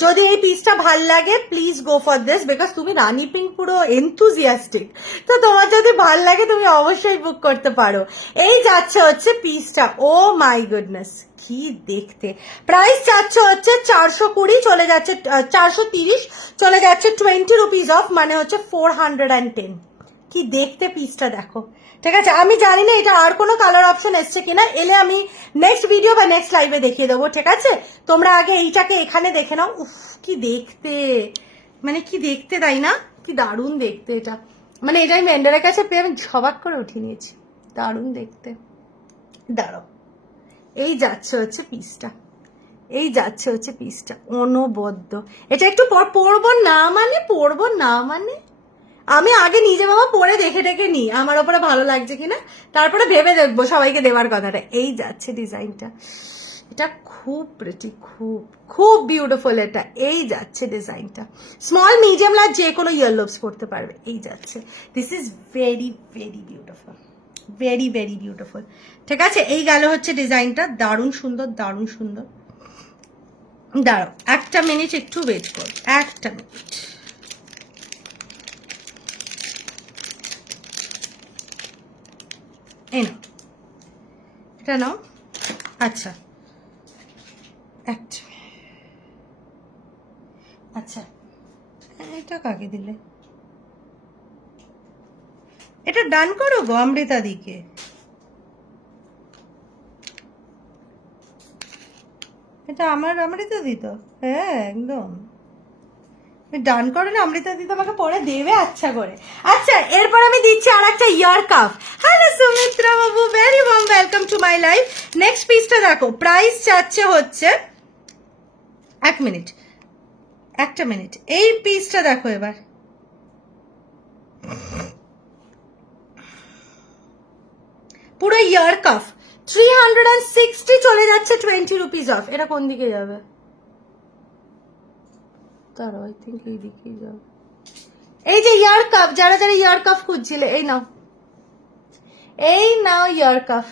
যদি এই পিসটা ভাল লাগে please go for this, because তুমি রানী পিঙ্ক পুরো এনথুজিয়াস্টিক, তো তোমার যদি ভাল লাগে তুমি অবশ্যই বুক করতে পারো। এই যাচ্ছে হচ্ছে পিসটা, ও মাই গুডনেস কি দেখতে। প্রাইস যাচ্ছে হচ্ছে 420, চলে যাচ্ছে 430, চলে যাচ্ছে 20 রুপিস অফ, মানে হচ্ছে 410। কি দেখতে পিসটা দেখো, ঠিক আছে। আমি জানি না এটা আর কোনো কালার অপশন এসছে কিনা, এলে আমি নেক্সট ভিডিও বা নেক্সট লাইভে দেখিয়ে দেবো, ঠিক আছে। তোমরা আগে এইটাকে এখানে দেখে নাও। উফ কি দেখতে, মানে কি দেখতে, তাই না, কি দারুণ দেখতে এটা, মানে এটা আমি ভেন্ডারের কাছে পেয়ে আমি সবাক করে উঠিয়ে নিয়েছি, দারুণ দেখতে। দাঁড়াও, এই যাচ্ছে হচ্ছে পিসটা, এই যাচ্ছে হচ্ছে পিসটা, অনবদ্য। এটা একটু পর পরবো না মানে, পরবো না মানে আমি আগে নিজে বাবা পরে দেখে দেখে নিই আমার ওপরে ভালো লাগছে কিনা, তারপরে ভেবে দেখবো সবাইকে দেওয়ার কথাটা। এই যাচ্ছে ডিজাইনটা, এটা খুব প্রিটি, খুব খুব বিউটিফুল এটা। এই যাচ্ছে ডিজাইনটা, স্মল মিডিয়াম লার্জ যে কোনো ইয়ারলোভস পড়তে পারবে। এই যাচ্ছে, this is very very beautiful, very very beautiful, ঠিক আছে। এই গেল হচ্ছে ডিজাইনটা, দারুণ সুন্দর, দারুণ সুন্দর। দাঁড়াও একটা মিনিট, একটু ওয়েট করো, একটা মিনিট। এই নাও, এটা নাও। আচ্ছা একটা, আচ্ছা এটা কাকে দিলে? এটা ডান করো গো অমৃতা দিকে। এটা আমার অমৃতা দিত, হ্যাঁ একদম। ডান করো না, অমৃতা দিদি আমাকে পরে দেবে আচ্ছা করে। আচ্ছা এরপর আমি দিচ্ছি আর একটা ইয়ার calf. Hello Sumitra Babu, very warm welcome to my life. Next পিসটা দেখো, প্রাইস চাচ্ছে হচ্ছে, এক মিনিট, একটা মিনিট, এই পিসটা দেখো এবার। পুরো ইয়ার কাফ 360 চলে যাচ্ছে 20 রুপিস অফ। এটা কোন দিকে যাবে? তারা আই থিঙ্ক এই দিকেই যাবে। এই যে ইয়ার কাফ, যারা যারা ইয়ার কাফ খুঁজছিলে, এই নাও, এই নাও ইয়ার কাফ।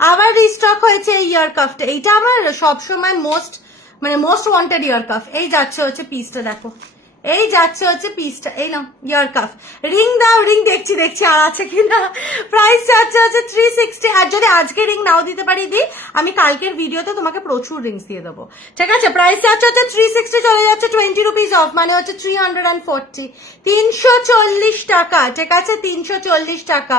আবার রিস্টক হয়েছে এই ইয়ার কাফটা। এইটা আমার সবসময় মোস্ট ওয়ান্টেড ইয়ার কাফ। এই যাচ্ছে হচ্ছে পিসটা দেখো, এই যাচ্ছে হচ্ছে পিসটা, এই নাও ইয়ার কাফ। রিং দাও, রিং দেখছি আর আছে কিনা। প্রাইস যাচ্ছে হচ্ছে 360। আর যদি আজকে রিং নাও দিতে পারি দি, আমি কালকের ভিডিওতে তোমাকে প্রচুর রিংস দিয়ে দেবো, ঠিক আছে? প্রাইস যাচ্ছে হচ্ছে 360 চলে যাচ্ছে 20 রুপিস অফ, মানে হচ্ছে 340, 340 টাকা, ঠিক আছে? 340 টাকা।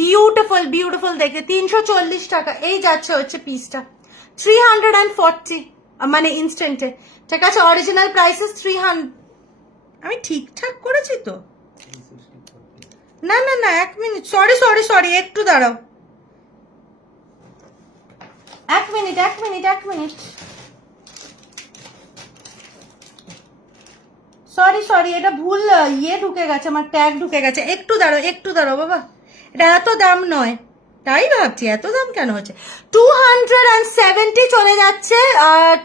বিউটিফুল বিউটিফুল দেখে 340 টাকা। এই যাচ্ছে হচ্ছে পিসটা 340, মানে ইনস্ট্যান্টে, ঠিক আছে? Original prices 300। আমি ঠিকঠাক করেছি তো? না না না, এক মিনিট, সরি একটু দাঁড়াও, এক মিনিট। সরি এটা ভুল ইয়ে ঢুকে গেছে, আমার ট্যাগ ঢুকে গেছে। একটু দাঁড়াও বাবা, এটা এত দাম নয়, তাই ভাবছি এত দাম কেন হচ্ছে। 270 চলে যাচ্ছে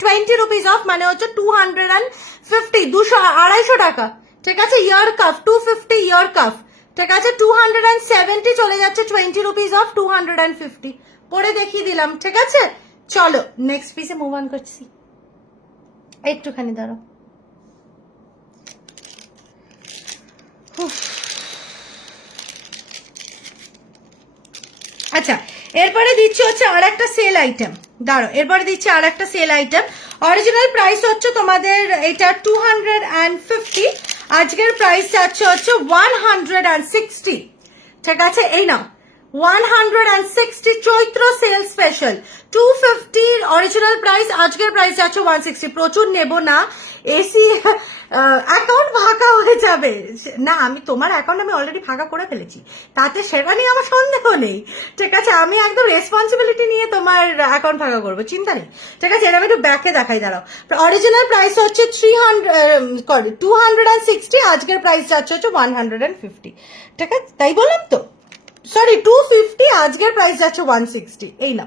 20 রুপিস অফ, মানে হচ্ছে 250, 200 টাকা, ঠিক আছে? ইয়ার কাফ 250 ইয়ার কাফ, ঠিক আছে? 270 চলে যাচ্ছে 20 রুপিস অফ, 250 পরে দেখিয়ে দিলাম, ঠিক আছে? চলো নেক্সট পিসে মুভ অন করছি, একটুখানি দাঁড়াও। আচ্ছা এরপরে দিচ্ছি হচ্ছে আর একটা সেল আইটেম, দাঁড়ো, এরপরে দিচ্ছি আর একটা সেল আইটেম। অরিজিনাল প্রাইস হচ্ছে তোমাদের এটা 250, আজকের প্রাইস যাচ্ছে হচ্ছে 160, ঠিক আছে? এই নাও 160, চৈত্র সেল স্পেশাল। 250 অরিজিনাল প্রাইস, আজকের প্রাইস যাচ্ছে 160। প্রচুর নেব না, এসি অ্যাকাউন্ট ফাঁকা হয়ে যাবে। না, আমি তোমার অ্যাকাউন্ট আমি অলরেডি ফাঁকা করে ফেলেছি, তাতে সেটা নিয়ে আমার সন্দেহ নেই, ঠিক আছে? আমি একদম রেসপন্সিবিলিটি নিয়ে তোমার অ্যাকাউন্ট ফাঁকা করবো, চিন্তা নেই, ঠিক আছে? এটা আমি একটু ব্যাকে দেখাই, দাঁড়াও। অরিজিনাল প্রাইস হচ্ছে 260, আজকের প্রাইস যাচ্ছে হচ্ছে 150, ঠিক আছে? তাই বললাম তো, সরি 250, আজকের প্রাইস যাচ্ছে 160। এই না,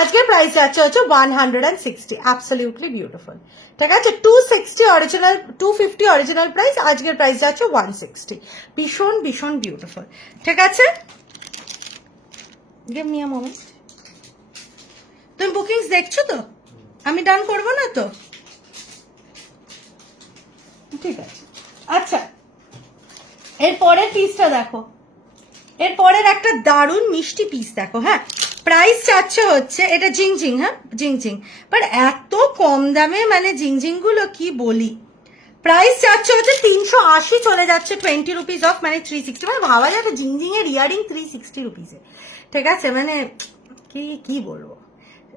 আজকের প্রাইস যাচ্ছে হচ্ছে 160, অ্যাবসলিউটলি বিউটিফুল, ঠিক আছে? 260 অরিজিনাল, 250 অরিজিনাল প্রাইস, আজকের প্রাইস যাচ্ছে 160, ভীষণ ভীষণ বিউটিফুল, ঠিক আছে? Give me a moment. তুমি বুকিংস দেখছো তো? আমি ডান করবো না তো? ঠিক আছে। আচ্ছা এরপরের পিসটা দেখো, এরপরের একটা দারুণ মিষ্টি পিস দেখো। হ্যাঁ, প্রাইস চাচ্ছে হচ্ছে, এটা জিংজিং, হ্যাঁ জিংজিং, বাট এত কম দামে, মানে জিংজিং গুলো কি বলি। প্রাইস চাচ্ছে হচ্ছে 380 চলে যাচ্ছে 20 রুপিস অফ, মানে 360। মানে ভাবা যায় জিংজিং এর ইয়ারিং 360 রুপিসে, ঠিক আছে? মানে কি বলবো,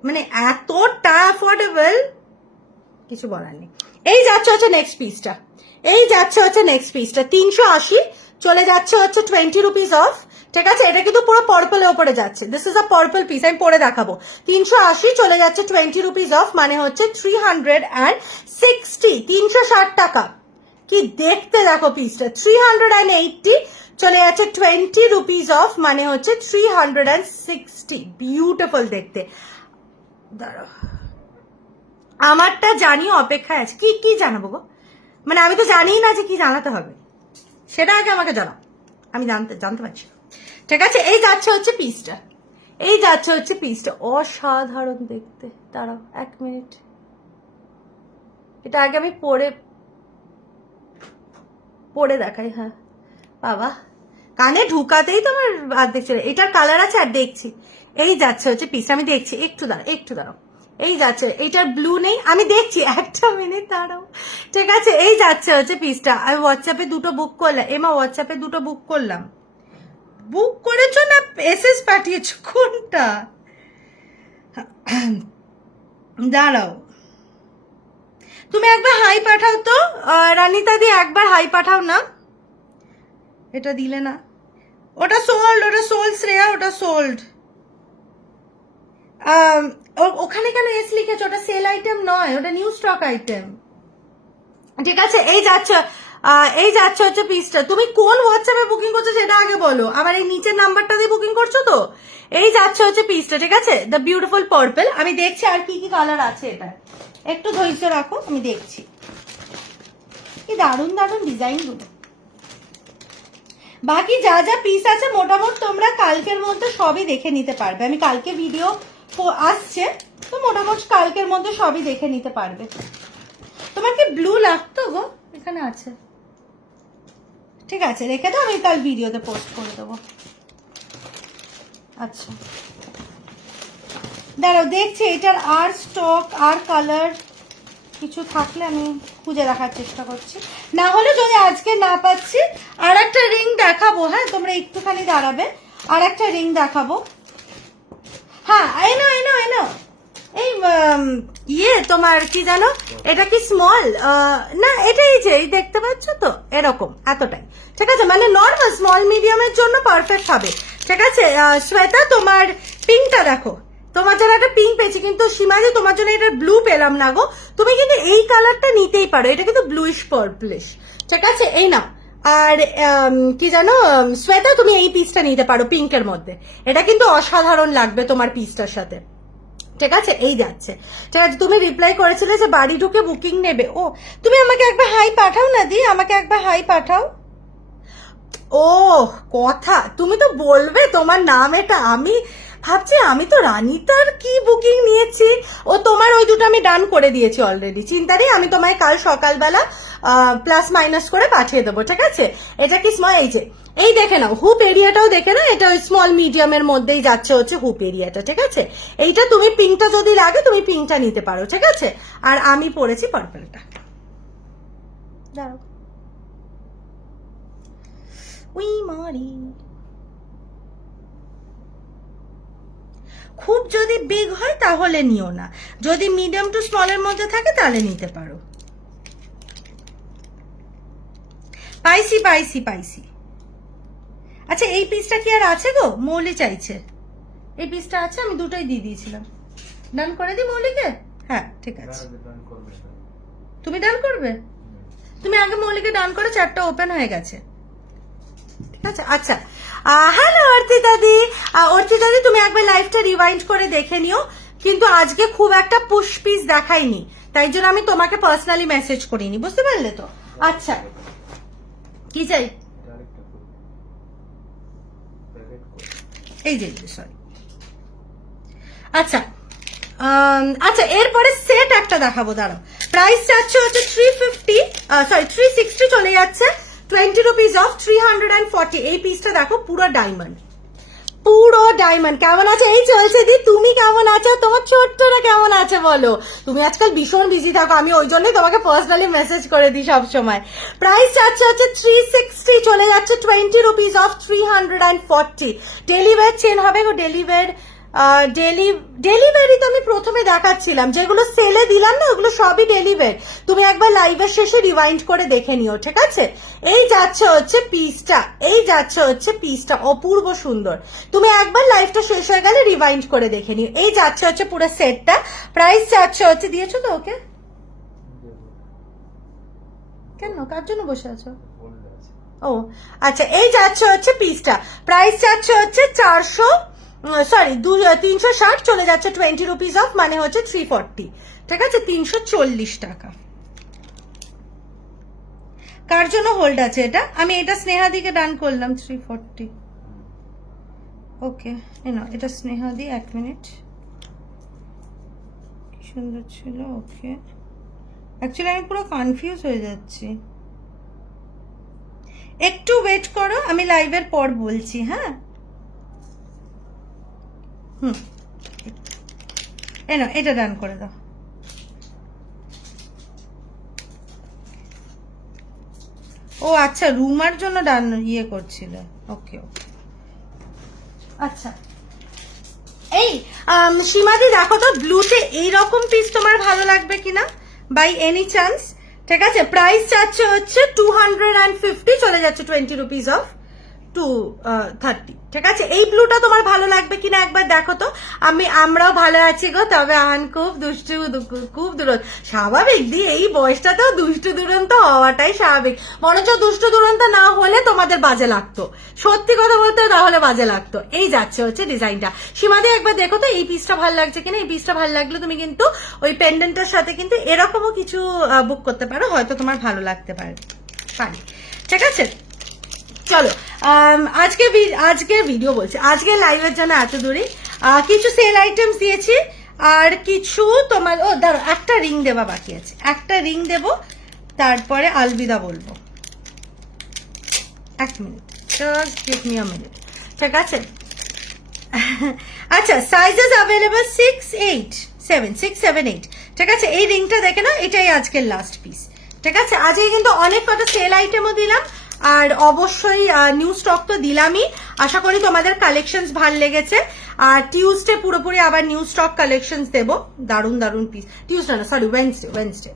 মানে এতটা অ্যাফোর্ডেবল, কিছু বলার নেই। এই যাচ্ছে হচ্ছে নেক্সট পিসটা, 380 চলে যাচ্ছে হচ্ছে 20 রুপিস অফ, ঠিক আছে? এটা কিন্তু পুরো পার্পলের ওপরে যাচ্ছে, this is a purple piece, আমি পরে দেখাবো। 380 চলে যাচ্ছে 20 রুপিস অফ, মানে হচ্ছে 360, 360 টাকা। কি দেখতে দেখো পিসটা। 380 চলে যাচ্ছে 20 রুপিস অফ, মানে হচ্ছে 360, বিউটিফুল দেখতে। দাঁড়াও, আমারটা জানিও, অপেক্ষায় আছে। কি জানাবো গো, মানে আমি তো জানিই না যে কি জানাতে হবে, সেটা আগে আমাকে জানাও, আমি জানতে পারছি, ঠিক আছে? এই যাচ্ছে হচ্ছে পিসটা, অসাধারণ দেখতে। দাঁড়াও এক মিনিট, এটা আগে আমি পরে দেখাই। হ্যাঁ বাবা, কানে ঢুকাতেই তোমার অর্ধেক চলে। এটার কালার আছে আর দেখছি, এই যাচ্ছে হচ্ছে পিস, আমি দেখছি, একটু দাঁড়াও, এই যাচ্ছে, এইটার ব্লু নেই, আমি দেখছি, একটা মিনিট দাঁড়াও, ঠিক আছে, এই যাচ্ছে হচ্ছে পিসটা। আমি হোয়াটসঅ্যাপে দুটো বুক করলাম, এমা হোয়াটসঅ্যাপে দুটো বুক করলাম। বুক করেছো না এসএস পাঠিয়েছো, কোনটা? দাঁড়াও, তুমি একবার হাই পাঠাও তো রানিতা দি, একবার হাই পাঠাও না। এটা দিলে না, ওটা সোল্ড শ্রেয়া, ওটা সোল্ড। ওখানে কেন এস লিখেছো? ওটা সেল আইটেম নয়, ওটা নিউ স্টক আইটেম, ঠিক আছে। এই যাচ্ছে হচ্ছে পিসটা। তুমি কোন হোয়াটসঅ্যাপে বুকিং করছো সেটা আগে বলো, আমার এই নিচের নাম্বারটা দিয়ে বুকিং করছো তো। এই যাচ্ছে হচ্ছে পিসটা, ঠিক আছে, দ্য বিউটিফুল পার্পল। আমি দেখছি আর কি কি কালার আছে, এটা একটু ধৈর্য রাখো, আমি দেখছি। কি দারুণ দারুণ ডিজাইন গুলো। বাকি যা যা পিস আছে মোটামুটি তোমরা কালকের মধ্যে সবই দেখে নিতে পারবে। আমি কালকে ভিডিও আসছে, তো মোটামুটি কালকের মধ্যে সবই দেখে নিতে পারবে। তোমার কি ব্লু লাগতো গো? এখানে আছে, ঠিক আছে, রেখে দাও, আমি কাল ভিডিওতে পোস্ট করে দেবো। আচ্ছা দাঁড়াও, দেখছি এটার আর স্টক আর কালার কিছু থাকলে আমি খুঁজে রাখার চেষ্টা করছি, না হলে যদি আজকে না পাচ্ছি আর একটা রিং দেখাবো। হ্যাঁ, তোমরা একটুখানি দাঁড়াবে, আর একটা রিং দেখাবো। হ্যাঁ, এই নাও এই ইয়ে তোমার কি জানো, এটা কি স্মল না, এটা এই যে এই দেখতে পাচ্ছ তো, এরকম এতটাই, ঠিক আছে, মানে নর্মাল স্মল মিডিয়ামের জন্য পারফেক্ট হবে, ঠিক আছে। শ্বেতা তোমার পিঙ্কটা দেখো, তোমার জন্য একটা পিঙ্ক পেয়েছি, কিন্তু সীমাদি তোমার জন্য এটা ব্লু পেলাম না গো। তুমি কিন্তু এই কালারটা নিতেই পারো, এটা কিন্তু ব্লুইশ পার্পলিশ, ঠিক আছে, এই নাও। আর কি জানো শ্বেতা, তুমি এই পিসটা নিতে পারো পিঙ্কের মধ্যে, এটা কিন্তু অসাধারণ লাগবে তোমার পিসটার সাথে, ঠিক আছে। এই যাচ্ছে, ঠিক আছে। তুমি রিপ্লাই করেছিলে যে বাড়ি ঢুকে বুকিং নেবে। ও, তুমি আমাকে একবার হাই পাঠাও না দি, আমাকে একবার হাই পাঠাও। ও কথা, তুমি তো বলবে তোমার নাম এটা, আমি ভাবছি আমি তো রানিতার কি বুকিং নিয়েছি। ও তোমার ওই দুটো আমি ডান করে দিয়েছি অলরেডি, চিন্তা নেই, আমি তোমায় কাল সকালবেলা প্লাস মাইনাস করে পাঠিয়ে দেবো, ঠিক আছে। এটা কি স্মল, এই যে এই দেখে নাও, হুপ এরিয়াটাও দেখে নাও, এটা ওই স্মল মিডিয়ামের মধ্যেই যাচ্ছে হচ্ছে হুপ এরিয়াটা, ঠিক আছে। এইটা তুমি পিঙ্কটা যদি লাগে তুমি পিঙ্কটা নিতে পারো, ঠিক আছে। আর আমি পরেছি পার্পলটা, দাঁড়াও, উই মারি। খুব যদি বিগ হয় তাহলে নিও না, যদি মিডিয়াম টু স্মলের মধ্যে থাকে তাহলে নিতে পারো। পাইছি। আচ্ছা, এই পিসটা কি আর আছে গো? মৌলি চাইছে, এই পিসটা আছে, আমি দুটোই দিয়ে দিয়েছিলাম। ডান করে দিই মৌলিকে? হ্যাঁ, ঠিক আছে, তুমি ডান করবে, তুমি আগে মৌলিকে ডান করে, চারটা ওপেন হয়ে গেছে, ঠিক আছে। আচ্ছা, হ্যালো অর্চিতা দি, তুমি একবার লাইভটা রিওয়াইন্ড করে দেখে নিও, কিন্তু আজকে খুব একটা পুশ পিস দেখাইনি, তাই জন্য আমি তোমাকে পার্সোনালি মেসেজ করিনি, বুঝতে পারলে তো। আচ্ছা, কি চাই? এই যে সরি, আচ্ছা আচ্ছা, এরপরে সেট একটা দেখাবো, দাঁড়াও। প্রাইস চাচ্ছে হচ্ছে 360 চলে যাচ্ছে 20 রুপিস অফ 340। এই পিসটা দেখো, পুরো ডায়মন্ড। কেমন আছে? এই চলছে দি, তুমি কেমন আছো? তোমার ছোট্টরা কেমন আছে বলো? তুমি আজকাল ভীষণ বিজি থাকো, আমি ওই জন্যই তোমাকে পার্সোনালি মেসেজ করে দিই সব সময়। প্রাইস চাচ্ছে হচ্ছে 360, চলে যাচ্ছে 20 রুপিস অফ 340। ডেলিভার চেন হবে গো, ডেলিভারি তো আমি প্রথমে দেখাচ্ছিলাম, যেগুলো সেলে দিলাম না ওগুলো সবই ডেলিভার। তুমি একবার লাইভের শেষে রিওয়াইন্ড করে দেখে নিও, ঠিক আছে। এই যাচ্ছে হচ্ছে পিসটা, অপূর্ব সুন্দর। তুমি একবার লাইভটা শেষ হয়ে গেলে রিওয়াইন্ড করে দেখে নিও। এই যাচ্ছে হচ্ছে পুরো সেটটা। প্রাইস চাচ্ছে হচ্ছে, দিয়েছো তো ওকে? কেন, কার জন্য বসে আছো? ও আচ্ছা, এই যাচ্ছে হচ্ছে পিসটা। প্রাইস চাচ্ছে হচ্ছে 360, চলে যাচ্ছে 20 রুপিস অফ, মানে হচ্ছে 340, ঠিক আছে, 340 টাকা। কার জন্য হোল্ড আছে এটা? আমি এটা স্নেহাদিকে ডান করলাম 340। ওকে, এটা স্নেহাদি, 1 মিনিট, কি সুন্দর ছিল। ওকে, অ্যাকচুয়ালি আমি পুরো কনফিউজ হয়ে যাচ্ছি। একটু ওয়েট করো, আমি লাইভের পর বলছি। হ্যাঁ, এনো এটা ডান করে দাও। ও আচ্ছা, রুমার জন্য ডান ইয়ে করছিল। ওকে ওকে, আচ্ছা। এই সীমাদি দেখো তো ব্লুতে এইরকম পিস তোমার ভালো লাগবে কিনা, বাই এনি চান্স? ঠিক আছে, প্রাইস চাচ্ছে হচ্ছে 250, চলে যাচ্ছে 20 রুপিস অফ 230। ঠিক আছে, এই ব্লুটা তোমার ভালো লাগবে কিনা একবার দেখো তো। আমরাও ভালো আছি গো, তবে আহান খুব দুষ্টু, খুব দুরন্ত। স্বাভাবিক দি, এই বয়সটাতেও দুষ্টু দুরন্ত হওয়াটাই স্বাভাবিক। মনে হচ্ছে দুষ্টু দুরন্ত না হলে তোমাদের বাজে লাগতো, সত্যি কথা বলতে তাহলে বাজে লাগতো। এই যাচ্ছে হচ্ছে ডিজাইনটা। সীমাদি একবার দেখো তো এই পিসটা ভালো লাগছে কিনা। এই পিসটা ভালো লাগলে তুমি কিন্তু ওই পেন্ডেন্টের সাথে কিন্তু এরকমও কিছু বুক করতে পারো, হয়তো তোমার ভালো লাগতে পারে। ঠিক আছে, চলো আজকের ভিডিও বলছি, আজকের লাইভের জন্য এত দূরই। কিছু সেল আইটেমস দিয়েছি, আর কিছু তোমার দাঁড়ো, একটা রিং দেওয়া বাকি আছে, একটা রিং দেব, তারপরে আলবিদা বলবো। এক minute, just give me a minute. ঠিক আছে, আচ্ছা, সাইজেস অ্যাভেলেবল 6, 8, 7, 6, 7, 8। ঠিক আছে, এই রিংটা দেখে নাও, এটাই আজকের লাস্ট পিস। ঠিক আছে, আজকে কিন্তু অনেক কটা সেল আইটেমও দিলাম, আর অবশ্যই নিউ স্টক তো দিলামই। আশা করি তোমাদের কালেকশনস ভাল লেগেছে। আর টিউসডে পুরোপুরি আবার নিউ স্টক কালেকশনস দেবো, দারুণ দারুণ পিস। টিউসডে না, সরি, ওয়েডনেসডে।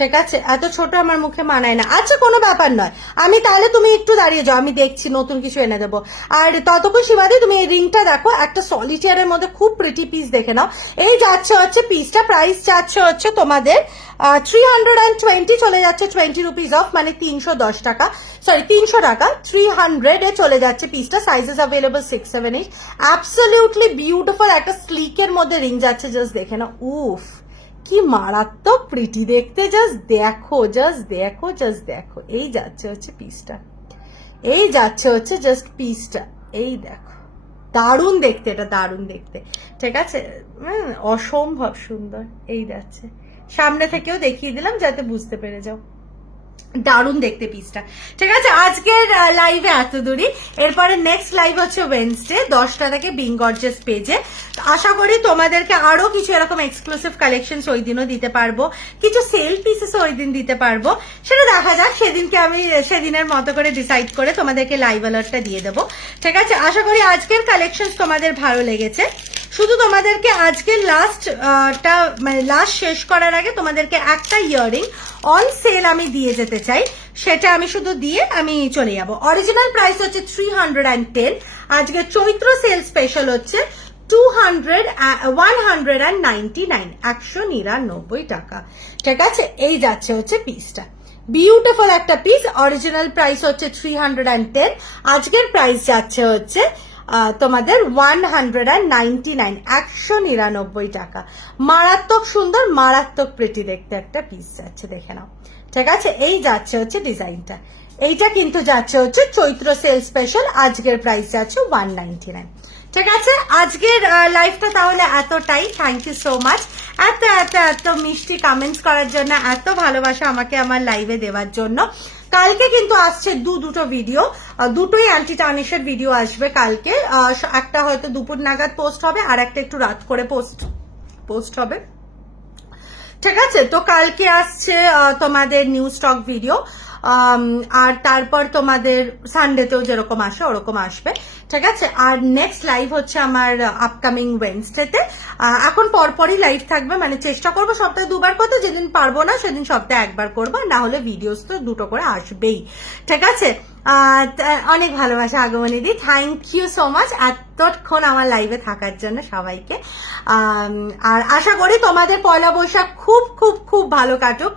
ঠিক আছে, এত ছোট আমার মুখে মানায় না। আচ্ছা, কোনো ব্যাপার নয়, আমি তাহলে তুমি একটু দাঁড়িয়ে যাও, আমি দেখছি নতুন কিছু এনে দেবো। আর ততক্ষণ সীমাদি তুমি এই রিংটা দেখো, একটা সলিটিয়ারের মধ্যে খুব প্রিটি পিস দেখে নাও। এই যাচ্ছে হচ্ছে পিসটা, প্রাইস যাচ্ছে হচ্ছে তোমাদের 320, চলে যাচ্ছে 20 রুপিস অফ, মানে 310 টাকা, সরি 300 টাকা। 300 এ চলে যাচ্ছে পিসটা। Sizes available 6, 7, 8। অ্যাবসলিউটলি বিউটিফুল একটা স্লিকের মধ্যে রিং যাচ্ছে, জাস্ট দেখে নাও। উফ, কি মারাত্মক প্রিটি দেখতে, জাস্ট দেখো, জাস্ট দেখো, জাস্ট দেখো। এই যাচ্ছে হচ্ছে পিসটা, এই যাচ্ছে হচ্ছে জাস্ট পিসটা, এই দেখো, দারুণ দেখতে, এটা দারুণ দেখতে। ঠিক আছে, অসম্ভব সুন্দর। এই যাচ্ছে, সামনে থেকেও দেখিয়ে দিলাম যাতে বুঝতে পেরে যাও, দারুণ দেখতে পিসটা। ঠিক আছে, আজকের লাইভে এত দূরই। এরপরে নেক্সট লাইভ হচ্ছে ওয়েডনেসডে 10টা থেকে বিং গর্জিয়াস পেজে। আশা করি তোমাদেরকে আরো কিছু এরকম এক্সক্লুসিভ কালেকশন ওই দিনও দিতে পারবো, কিছু সেল পিসেস ওই দিন দিতে পারবো, সেটা দেখা যাক। সেদিনকে আমি সেদিনের মতো করে ডিসাইড করে তোমাদেরকে লাইভ অ্যালার্টটা দিয়ে দেবো। ঠিক আছে, আশা করি আজকের কালেকশন তোমাদের ভালো লেগেছে। শুধু তোমাদেরকে আজকের মানে লাস্ট শেষ করার আগে তোমাদেরকে একটা ইয়াররিং অন সেল আমি দিয়ে যেতে চাই, সেটা আমি শুধু দিয়ে আমি চলে যাবো। অরিজিনাল প্রাইস হচ্ছে 310, আজকে চৈত্র সেল স্পেশাল হচ্ছে 199, 199 টাকা। ঠিক আছে, এই যাচ্ছে হচ্ছে পিসটা, বিউটিফুল একটা পিস। অরিজিনাল প্রাইস হচ্ছে 310, আজকের প্রাইস যাচ্ছে হচ্ছে তোমাদের 199, 199 টাকা। মারাত্মক সুন্দর, মারাত্মক প্রিটি দেখতে একটা পিস যাচ্ছে, দেখে নাও। ঠিক আছে, এই যাচ্ছে হচ্ছে ডিজাইনটা। এইটা কিন্তু যাচ্ছে হচ্ছে চৈত্র সেল স্পেশাল, আজকের প্রাইস যাচ্ছে 199। ঠিক আছে, আজকের লাইভটা তাহলে এতটাই। থ্যাংক ইউ সো মাচ এত এত এত মিষ্টি কমেন্টস করার জন্য, এত ভালোবাসা আমাকে আমার লাইভে দেওয়ার জন্য। কালকে কিন্তু আসছে দুটো ভিডিও, দুটোই অ্যান্টি টার্নিশের ভিডিও আসবে কালকে। একটা হয়তো দুপুর নাগাদ পোস্ট হবে, আর একটা একটু রাত করে পোস্ট হবে। ঠিক আছে, তো কালকে আসছে তোমাদের নিউ স্টক ভিডিও, আর তারপর তোমাদের সানডেতেও যেরকম আসে ওরকম আসবে। ঠিক আছে, আর নেক্সট লাইভ হচ্ছে আমার আপকামিং ওয়েডনেসডেতে। এখন পরপরই লাইভ থাকবে, মানে চেষ্টা করবো সপ্তাহে 2বার করতে, যেদিন পারবো না সেদিন সপ্তাহে 1বার করবো, না হলে ভিডিওস তো 2টো করে আসবেই। ঠিক আছে, অনেক ভালোবাসা আগমনী দি, থ্যাংক ইউ সো মাচ এতক্ষণ আমার লাইভে থাকার জন্য সবাইকে। আর আশা করি তোমাদের পয়লা বৈশাখ খুব খুব খুব ভালো কাটুক,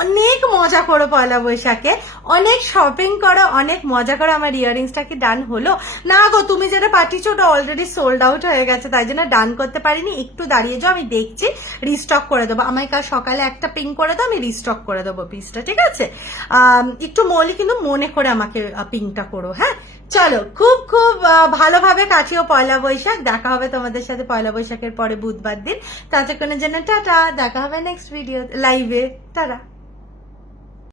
অনেক মজা করো পয়লা বৈশাখে, অনেক শপিং করো, অনেক মজা করো। আমার ইয়াররিংসটা কি ডান হলো না গো? তুমি যেটা পাঠিয়েছো ওটা অলরেডি সোল্ড আউট হয়ে গেছে, তাই জন্য ডান করতে পারিনি। একটু দাঁড়িয়ে যাও, আমি দেখছি, রিস্টক করে দেবো। আমায় কাল সকালে একটা পিং করে দাও, আমি রিস্টক করে দেবো পিসটা। ঠিক আছে, একটু মলি, কিন্তু মনে করে আমাকে পিংটা করো। হ্যাঁ, চলো, খুব খুব ভালোভাবে কাটিও পয়লা বৈশাখ। দেখা হবে তোমাদের সাথে পয়লা বৈশাখের পরে বুধবার দিন। ততক্ষণের জন্য টাটা, দেখা হবে নেক্সট ভিডিও লাইভে। টাটা।